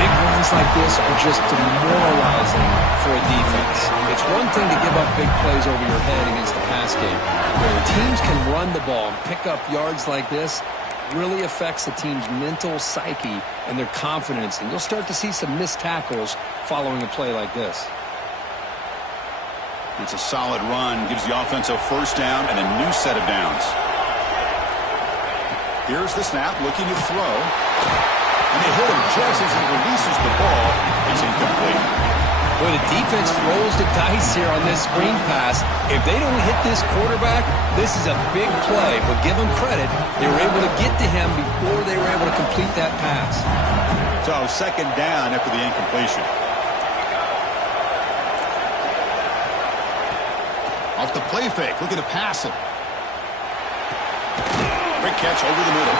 Big runs like this are just demoralizing for a defense. It's one thing to give up big plays over your head against the pass game. Where teams can run the ball and pick up yards like this really affects the team's mental psyche and their confidence. And you'll start to see some missed tackles following a play like this. It's a solid run, gives the offense a 1st down and a new set of downs. Here's the snap, looking to throw. And they hit him just as he releases the ball. It's incomplete. Boy, the defense rolls the dice here on this screen pass. If they don't hit this quarterback, this is a big play. But give them credit, they were able to get to him before they were able to complete that pass. So 2nd down after the incompletion. Off the play fake, looking to pass it. Great catch over the middle.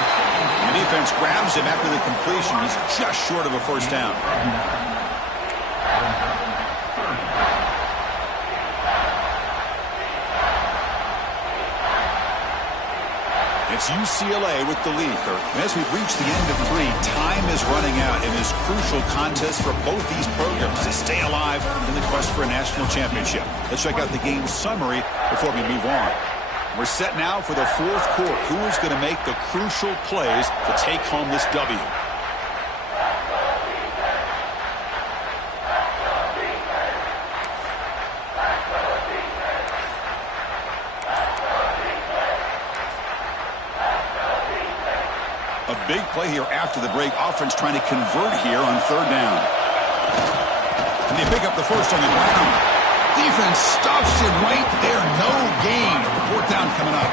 The defense grabs him after the completion. He's just short of a 1st down. It's UCLA with the lead, Kirk. And as we've reached the end of 3, time is running out in this crucial contest for both these programs to stay alive in the quest for a national championship. Let's check out the game summary before we move on. We're set now for the 4th quarter. Who is going to make the crucial plays to take home this W? A big play here after the break. Offense trying to convert here on 3rd down. And they pick up the 1st on the ground. Defense stuffs him right there. No gain. 4th down coming up.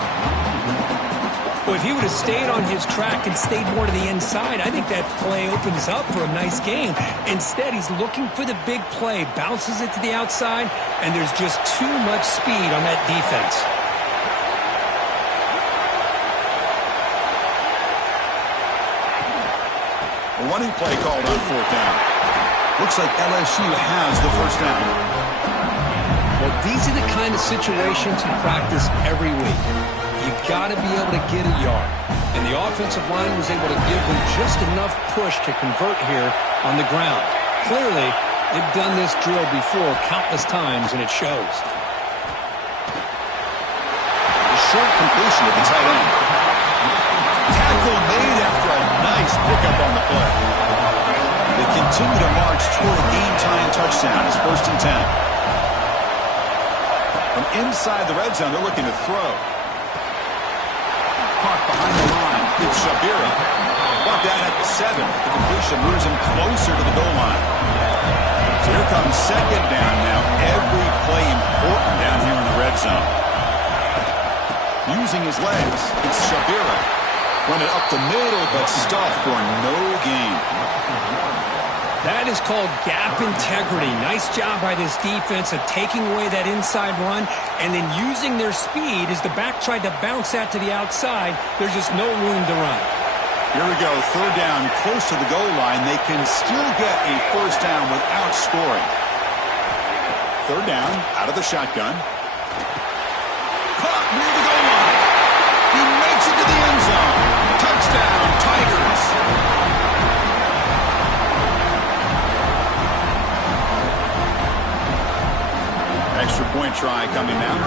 Well, if he would have stayed on his track and stayed more to the inside, I think that play opens up for a nice game. Instead, he's looking for the big play, bounces it to the outside, and there's just too much speed on that defense. A running play called on 4th down. Looks like LSU has the 1st down. Well, these are the kind of situations you practice every week. You got to be able to get a yard. And the offensive line was able to give them just enough push to convert here on the ground. Clearly, they've done this drill before countless times, and it shows. A short completion at the tight end. Tackle made after a pickup on the play. They continue to march toward a game-tying touchdown. It's 1st and 10. From inside the red zone, they're looking to throw. Caught behind the line. It's Shabira. Brought down at the 7. The completion moves him closer to the goal line. So here comes 2nd down now. Every play important down here in the red zone. Using his legs, it's Shabira. Running up the middle, but stuffed for no gain. That is called gap integrity. Nice job by this defense of taking away that inside run and then using their speed as the back tried to bounce that to the outside. There's just no room to run. Here we go, 3rd down, close to the goal line. They can still get a 1st down without scoring. 3rd down, out of the shotgun. Caught near the goal line. He makes it to the end zone. Touchdown, Tigers. Extra point try coming now.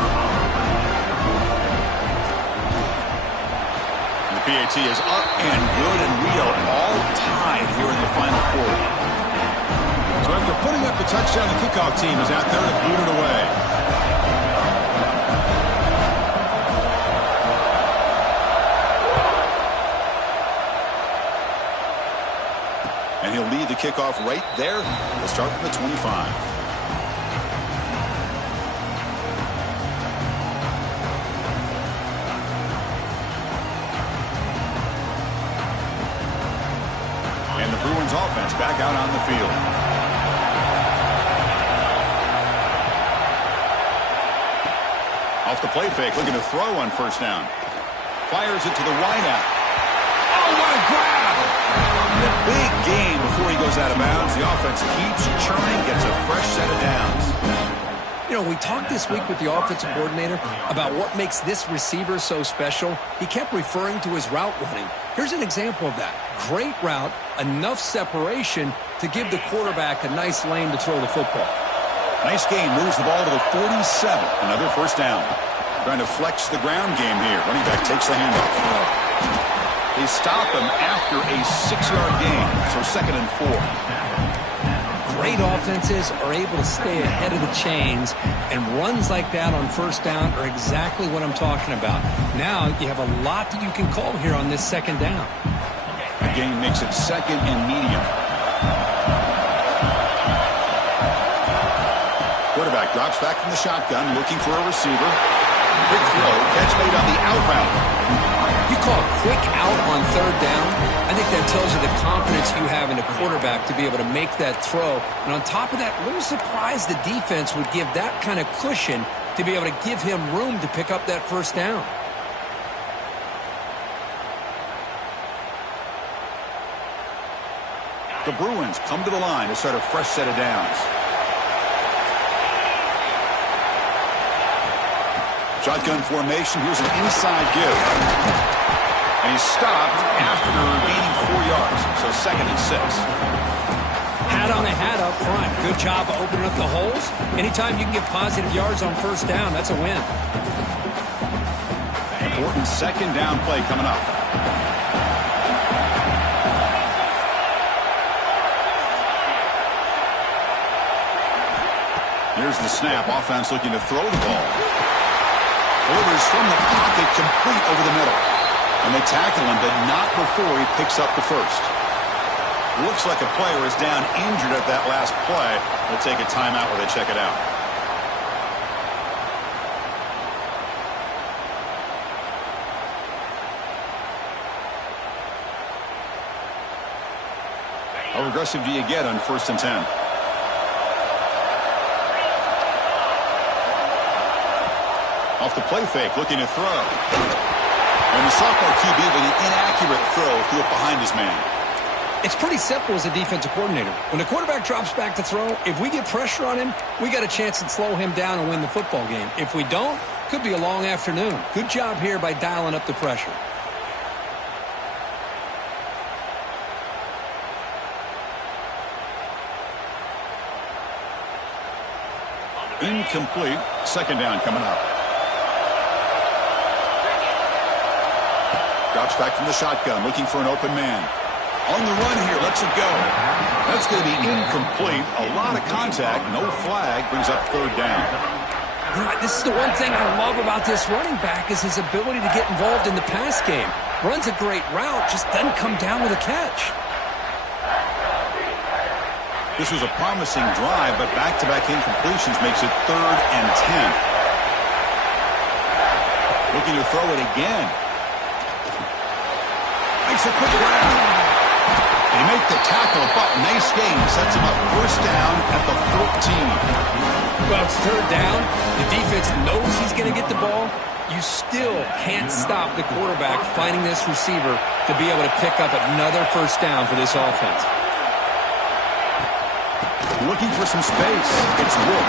And the PAT is up and good, and we are all tied here in the final quarter. So after putting up the touchdown, the kickoff team is out there to boot it away. And he'll lead the kickoff right there. We'll start from the 25. And the Bruins offense back out on the field. Off the play fake, looking to throw on 1st down. Fires it to the wideout. Oh, what a grab! And a big gain before he goes out of bounds. The offense keeps churning, gets a fresh set of downs. You know, we talked this week with the offensive coordinator about what makes this receiver so special. He kept referring to his route running. Here's an example of that. Great route, enough separation to give the quarterback a nice lane to throw the football. Nice gain, moves the ball to the 47. Another 1st down. Trying to flex the ground game here. Running back takes the handoff. They stop him after a 6-yard gain, so 2nd and 4. Great offenses are able to stay ahead of the chains, and runs like that on 1st down are exactly what I'm talking about. Now you have a lot that you can call here on this 2nd down. The gain makes it 2nd and medium. Quarterback drops back from the shotgun, looking for a receiver. Quick throw, catch made on the out route. You call a quick out on 3rd down, I think that tells you the confidence you have in a quarterback to be able to make that throw. And on top of that, a little surprised the defense would give that kind of cushion to be able to give him room to pick up that 1st down. The Bruins come to the line to start a fresh set of downs. Shotgun formation. Here's an inside give. And he's stopped after gaining 4 yards. So 2nd and 6. Hat on a hat up front. Good job of opening up the holes. Anytime you can get positive yards on 1st down, that's a win. Important 2nd down play coming up. Here's the snap. Offense looking to throw the ball. Delivers from the pocket, complete over the middle. And they tackle him, but not before he picks up the 1st. Looks like a player is down injured at that last play. They'll take a timeout while they check it out. How aggressive do you get on 1st and 10? Off the play fake, looking to throw. And the sophomore QB with an inaccurate throw threw it behind his man. It's pretty simple as a defensive coordinator. When the quarterback drops back to throw, if we get pressure on him, we got a chance to slow him down and win the football game. If we don't, could be a long afternoon. Good job here by dialing up the pressure. Incomplete. 2nd down coming up. Drops back from the shotgun, looking for an open man. On the run here, lets it go. That's going to be incomplete. A lot of contact, no flag, brings up third down. This is the one thing I love about this running back is his ability to get involved in the pass game. Runs a great route, just doesn't come down with a catch. This was a promising drive, but back-to-back incompletions makes it 3rd and 10. Looking to throw it again. Makes a quick grab. They make the tackle, but nice gain. Sets him up first down at the 14. Well, it's third down. The defense knows he's going to get the ball. You still can't stop the quarterback finding this receiver to be able to pick up another first down for this offense. Looking for some space. It's Wood.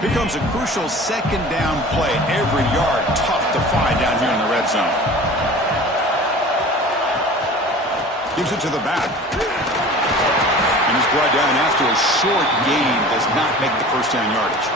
Here comes a crucial second down play. Every yard tough to find down here in the red zone. Gives it to the back. And he's brought down after a short gain. Does not make the first down yardage.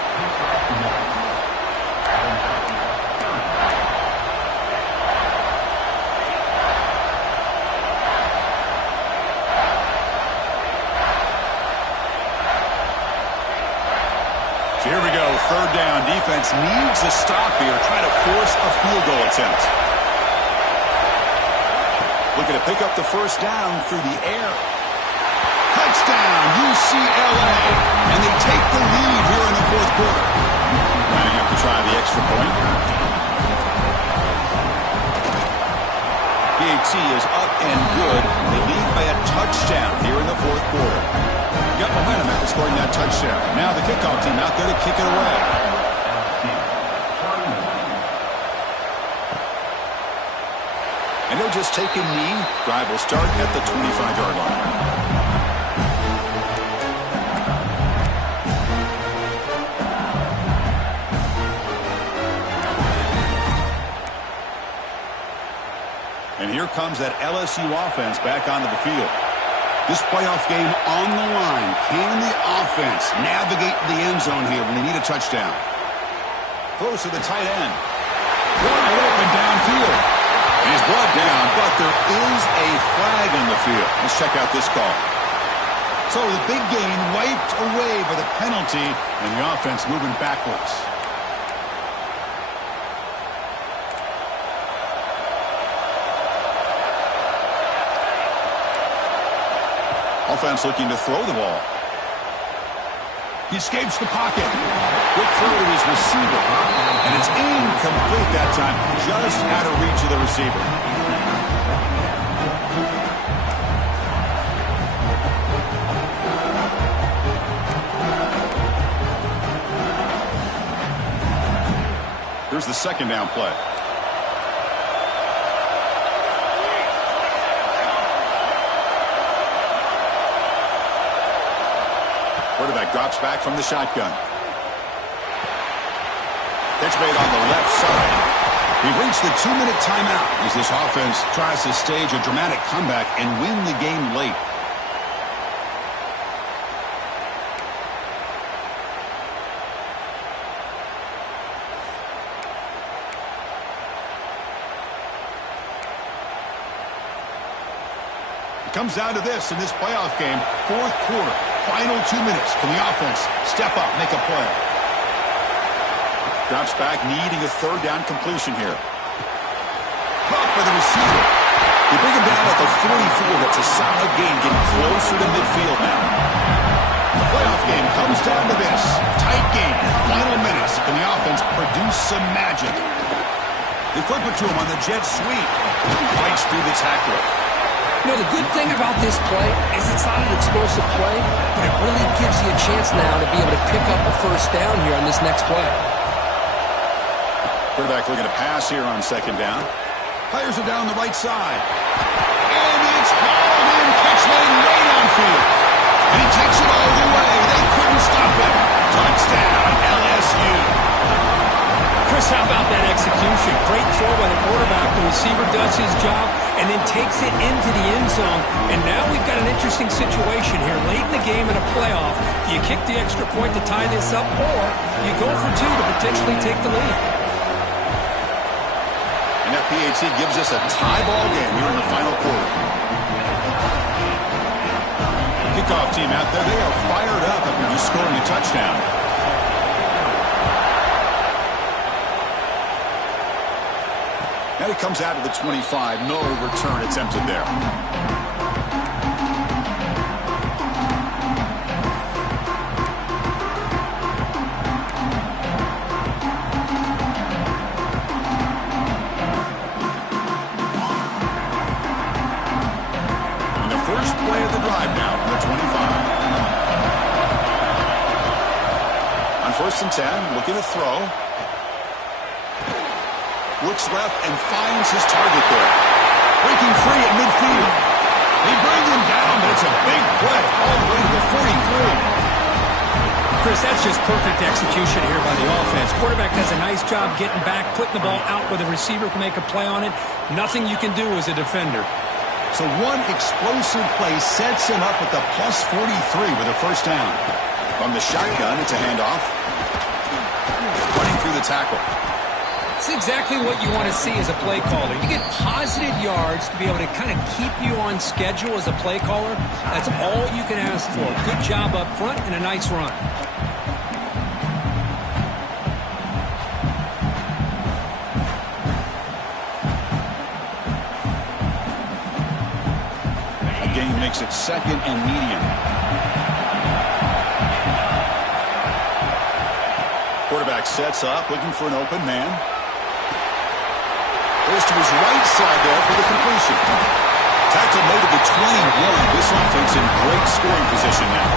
So here we go, third down. Defense needs a stop here, trying to force a field goal attempt. Looking to pick up the first down through the air. Touchdown, UCLA. And they take the lead here in the fourth quarter. Lining up to try the extra point. PAT is up and good. They lead by a touchdown here in the fourth quarter. Got momentum after scoring that touchdown. Now the kickoff team out there to kick it away. And he'll just take a knee. Drive will start at the 25-yard line. And here comes that LSU offense back onto the field. This playoff game on the line. Can the offense navigate the end zone here when they need a touchdown? Close to the tight end. Wide open downfield. He's brought down, but there is a flag on the field. Let's check out this call. So the big gain wiped away by the penalty, and the offense moving backwards. Offense looking to throw the ball. He escapes the pocket. Quick throw to his receiver. And it's incomplete that time. Just out of reach of the receiver. Here's the second down play. Quarterback drops back from the shotgun. Pitch made on the left side. We've reached the 2-minute timeout as this offense tries to stage a dramatic comeback and win the game late. It comes down to this in this playoff game, fourth quarter. Final 2 minutes. Can the offense step up, make a play? Drops back, needing a third down completion here. Caught by the receiver. They bring him down at the 44. That's a solid gain, getting closer to midfield now. The playoff game comes down to this. Tight game, final minutes. Can the offense produce some magic? They flip it to him on the jet sweep. Fights through the tackler. You know, the good thing about this play is it's not an explosive play, but it really gives you a chance now to be able to pick up a first down here on this next play. Quarterback looking to pass here on second down. Fires it down the right side. And it's hauled in, catch lane way downfield. And he takes it all the way. They couldn't stop him. Touchdown, LSU. Chris, Chris, how about that execution? Great throw by the quarterback. The receiver does his job and then takes it into the end zone. And now we've got an interesting situation here. Late in the game in a playoff, do you kick the extra point to tie this up, or you go for two to potentially take the lead? And that PAT gives us a tie ball game here in the final quarter. Kickoff team out there, they are fired up after just scoring a touchdown. And it comes out of the 25. No return attempted there. And the first play of the drive now from the 25. On 1st and 10, looking to throw. Looks left and finds his target there. Breaking free at midfield. They bring him down, but it's a big play all the way to the 43. Chris, that's just perfect execution here by the offense. Quarterback does a nice job getting back, putting the ball out where the receiver can make a play on it. Nothing you can do as a defender. So one explosive play sets him up at the plus 43 with a first down. From the shotgun, it's a handoff. Running through the tackle. It's exactly what you want to see as a play caller. You get positive yards to be able to kind of keep you on schedule as a play caller. That's all you can ask for. Good job up front and a nice run. The game makes it 2nd and medium. Quarterback sets up, looking for an open man. Goes to his right side there for the completion. Tackle made at the 21. This offense in great scoring position now.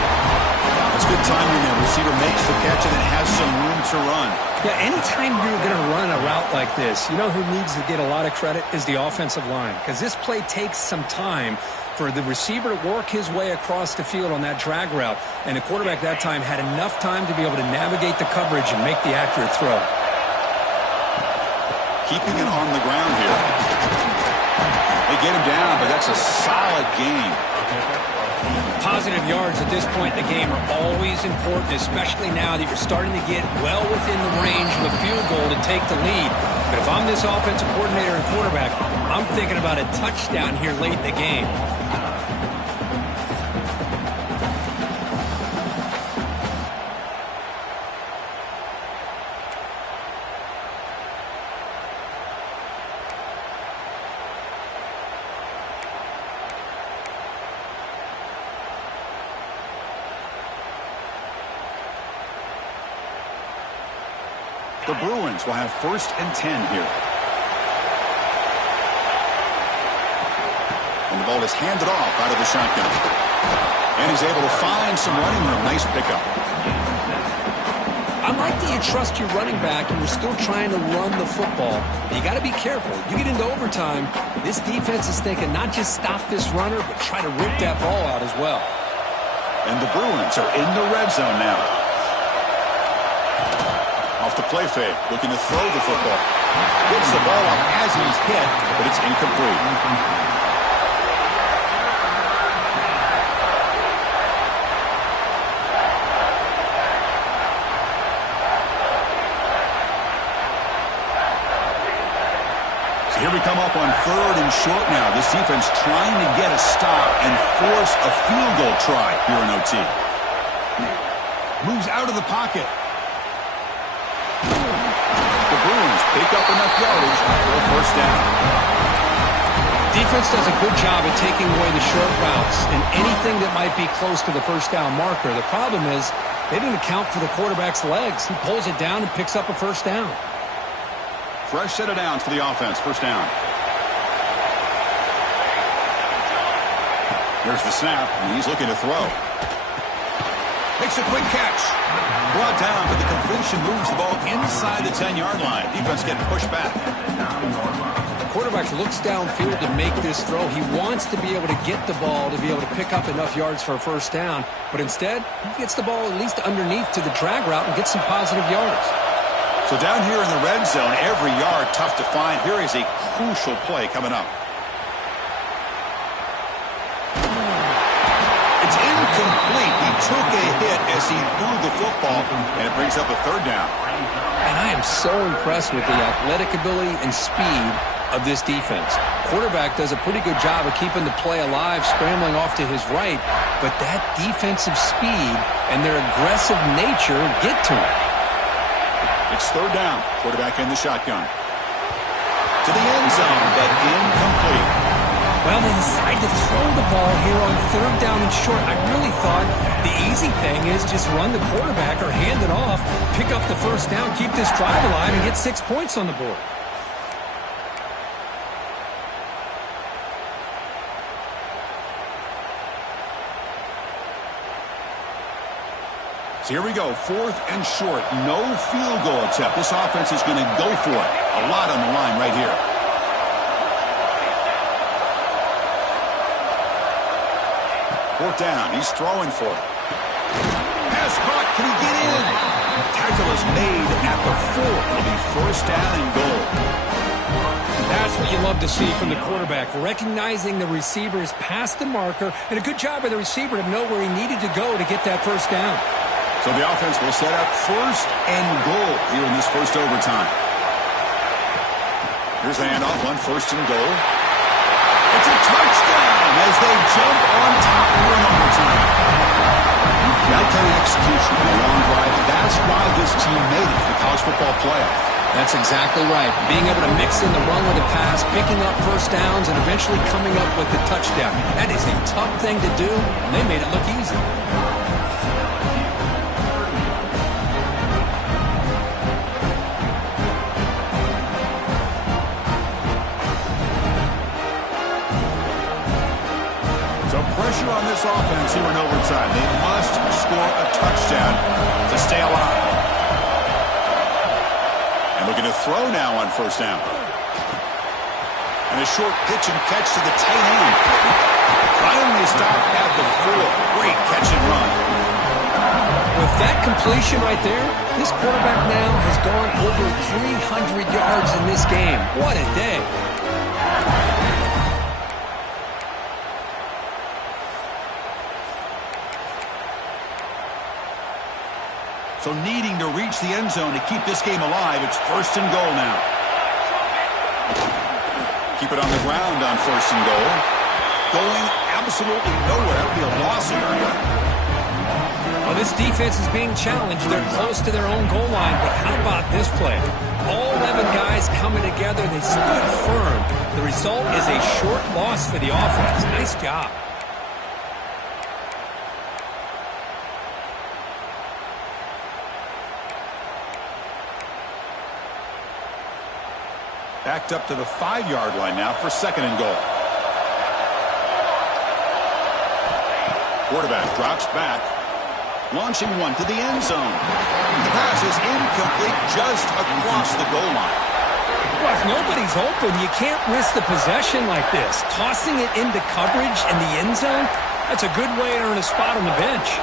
That's good timing there. Receiver makes the catch and then has some room to run. Yeah, anytime you're going to run a route like this, you know who needs to get a lot of credit is the offensive line. Because this play takes some time for the receiver to work his way across the field on that drag route. And the quarterback that time had enough time to be able to navigate the coverage and make the accurate throw. Keeping it on the ground here. They get him down, but that's a solid gain. Positive yards at this point in the game are always important, especially now that you're starting to get well within the range of a field goal to take the lead. But if I'm this offensive coordinator and quarterback, I'm thinking about a touchdown here late in the game. The Bruins will have 1st and 10 here. And the ball is handed off out of the shotgun. And he's able to find some running room. Nice pickup. I like that you trust your running back and you're still trying to run the football. You got to be careful. You get into overtime, this defense is thinking not just stop this runner, but try to rip that ball out as well. And the Bruins are in the red zone now. Off the play fake, looking to throw the football. Gets the ball off as he's hit, but it's incomplete. So here we come up on 3rd and short now. This defense trying to get a stop and force a field goal try here in OT. Moves out of the pocket. Bruins pick up enough yardage for a first down. Defense does a good job at taking away the short routes and anything that might be close to the first down marker. The problem is they didn't account for the quarterback's legs. He pulls it down and picks up a first down. Fresh set of downs for the offense. First down. Here's the snap, and he's looking to throw. Makes a quick catch. Brought down, but the completion moves the ball inside the 10-yard line. Defense getting pushed back. The quarterback looks downfield to make this throw. He wants to be able to get the ball to be able to pick up enough yards for a first down. But instead, he gets the ball at least underneath to the drag route and gets some positive yards. So down here in the red zone, every yard tough to find. Here is a crucial play coming up. It's incomplete. He took a hit as he threw the football, and it brings up a third down. And I am so impressed with the athletic ability and speed of this defense. Quarterback does a pretty good job of keeping the play alive, scrambling off to his right, but that defensive speed and their aggressive nature get to him. It's third down. Quarterback in the shotgun. To the end zone, but incomplete. Well, they decided to throw the ball here on third down and short. I really thought the easy thing is just run the quarterback or hand it off, pick up the first down, keep this drive alive, and get 6 points on the board. So here we go, fourth and short. No field goal attempt. This offense is going to go for it. A lot on the line right here. Fourth down. He's throwing for it. Pass caught. Can he get in? Tackle is made at the 4. It'll be first down and goal. That's what you love to see from the quarterback, recognizing the receiver is past the marker, and a good job by the receiver to know where he needed to go to get that first down. So the offense will set up first and goal here in this first overtime. Here's the handoff on first and goal. It's a touchdown as they jump on top here in overtime. That'll tell you execution on a long drive. That's why this team made it to the college football playoff. That's exactly right. Being able to mix in the run with the pass, picking up first downs, and eventually coming up with the touchdown. That is a tough thing to do, and they made it look easy. Pressure on this offense here in overtime. They must score a touchdown to stay alive. And looking to throw now on first down. And a short pitch and catch to the tight end. Finally stopped at the 4. Great catch and run. With that completion right there, this quarterback now has gone over 300 yards in this game. What a day. So needing to reach the end zone to keep this game alive, it's first and goal now. Keep it on the ground on first and goal. Going absolutely nowhere. That would be a loss area. Well, this defense is being challenged. They're close to their own goal line, but how about this play? All 11 guys coming together. They stood firm. The result is a short loss for the offense. Nice job. Backed up to the 5-yard line now for second and goal. Quarterback drops back. Launching one to the end zone. The pass is incomplete just across the goal line. Well, if nobody's open, you can't risk the possession like this. Tossing it into coverage in the end zone, that's a good way to earn a spot on the bench.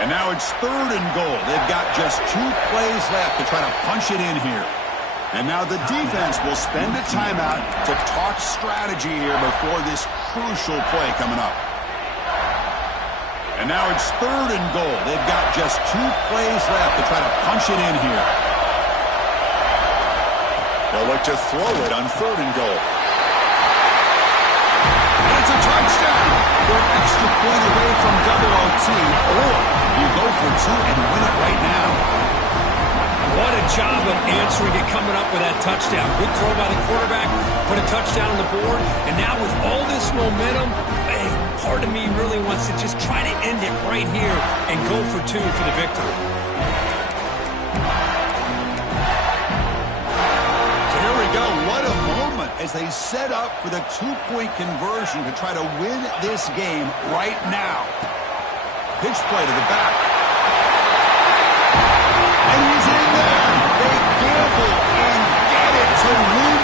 And now it's third and goal. They've got just 2 plays left to try to punch it in here. And now the defense will spend a timeout to talk strategy here before this crucial play coming up. And now it's third and goal. They've got just 2 plays left to try to punch it in here. They'll look to throw it on third and goal. And it's a touchdown. They're an extra point away from double OT, or you go for 2 and win it right now. What a job of answering it, coming up with that touchdown. Good throw by the quarterback, put a touchdown on the board, and now with all this momentum, part of me really wants to just try to end it right here and go for 2 for the victory. So here we go. What a moment as they set up for the 2-point conversion to try to win this game right now. Pitch play to the back. And he's in there. They gamble and get it to win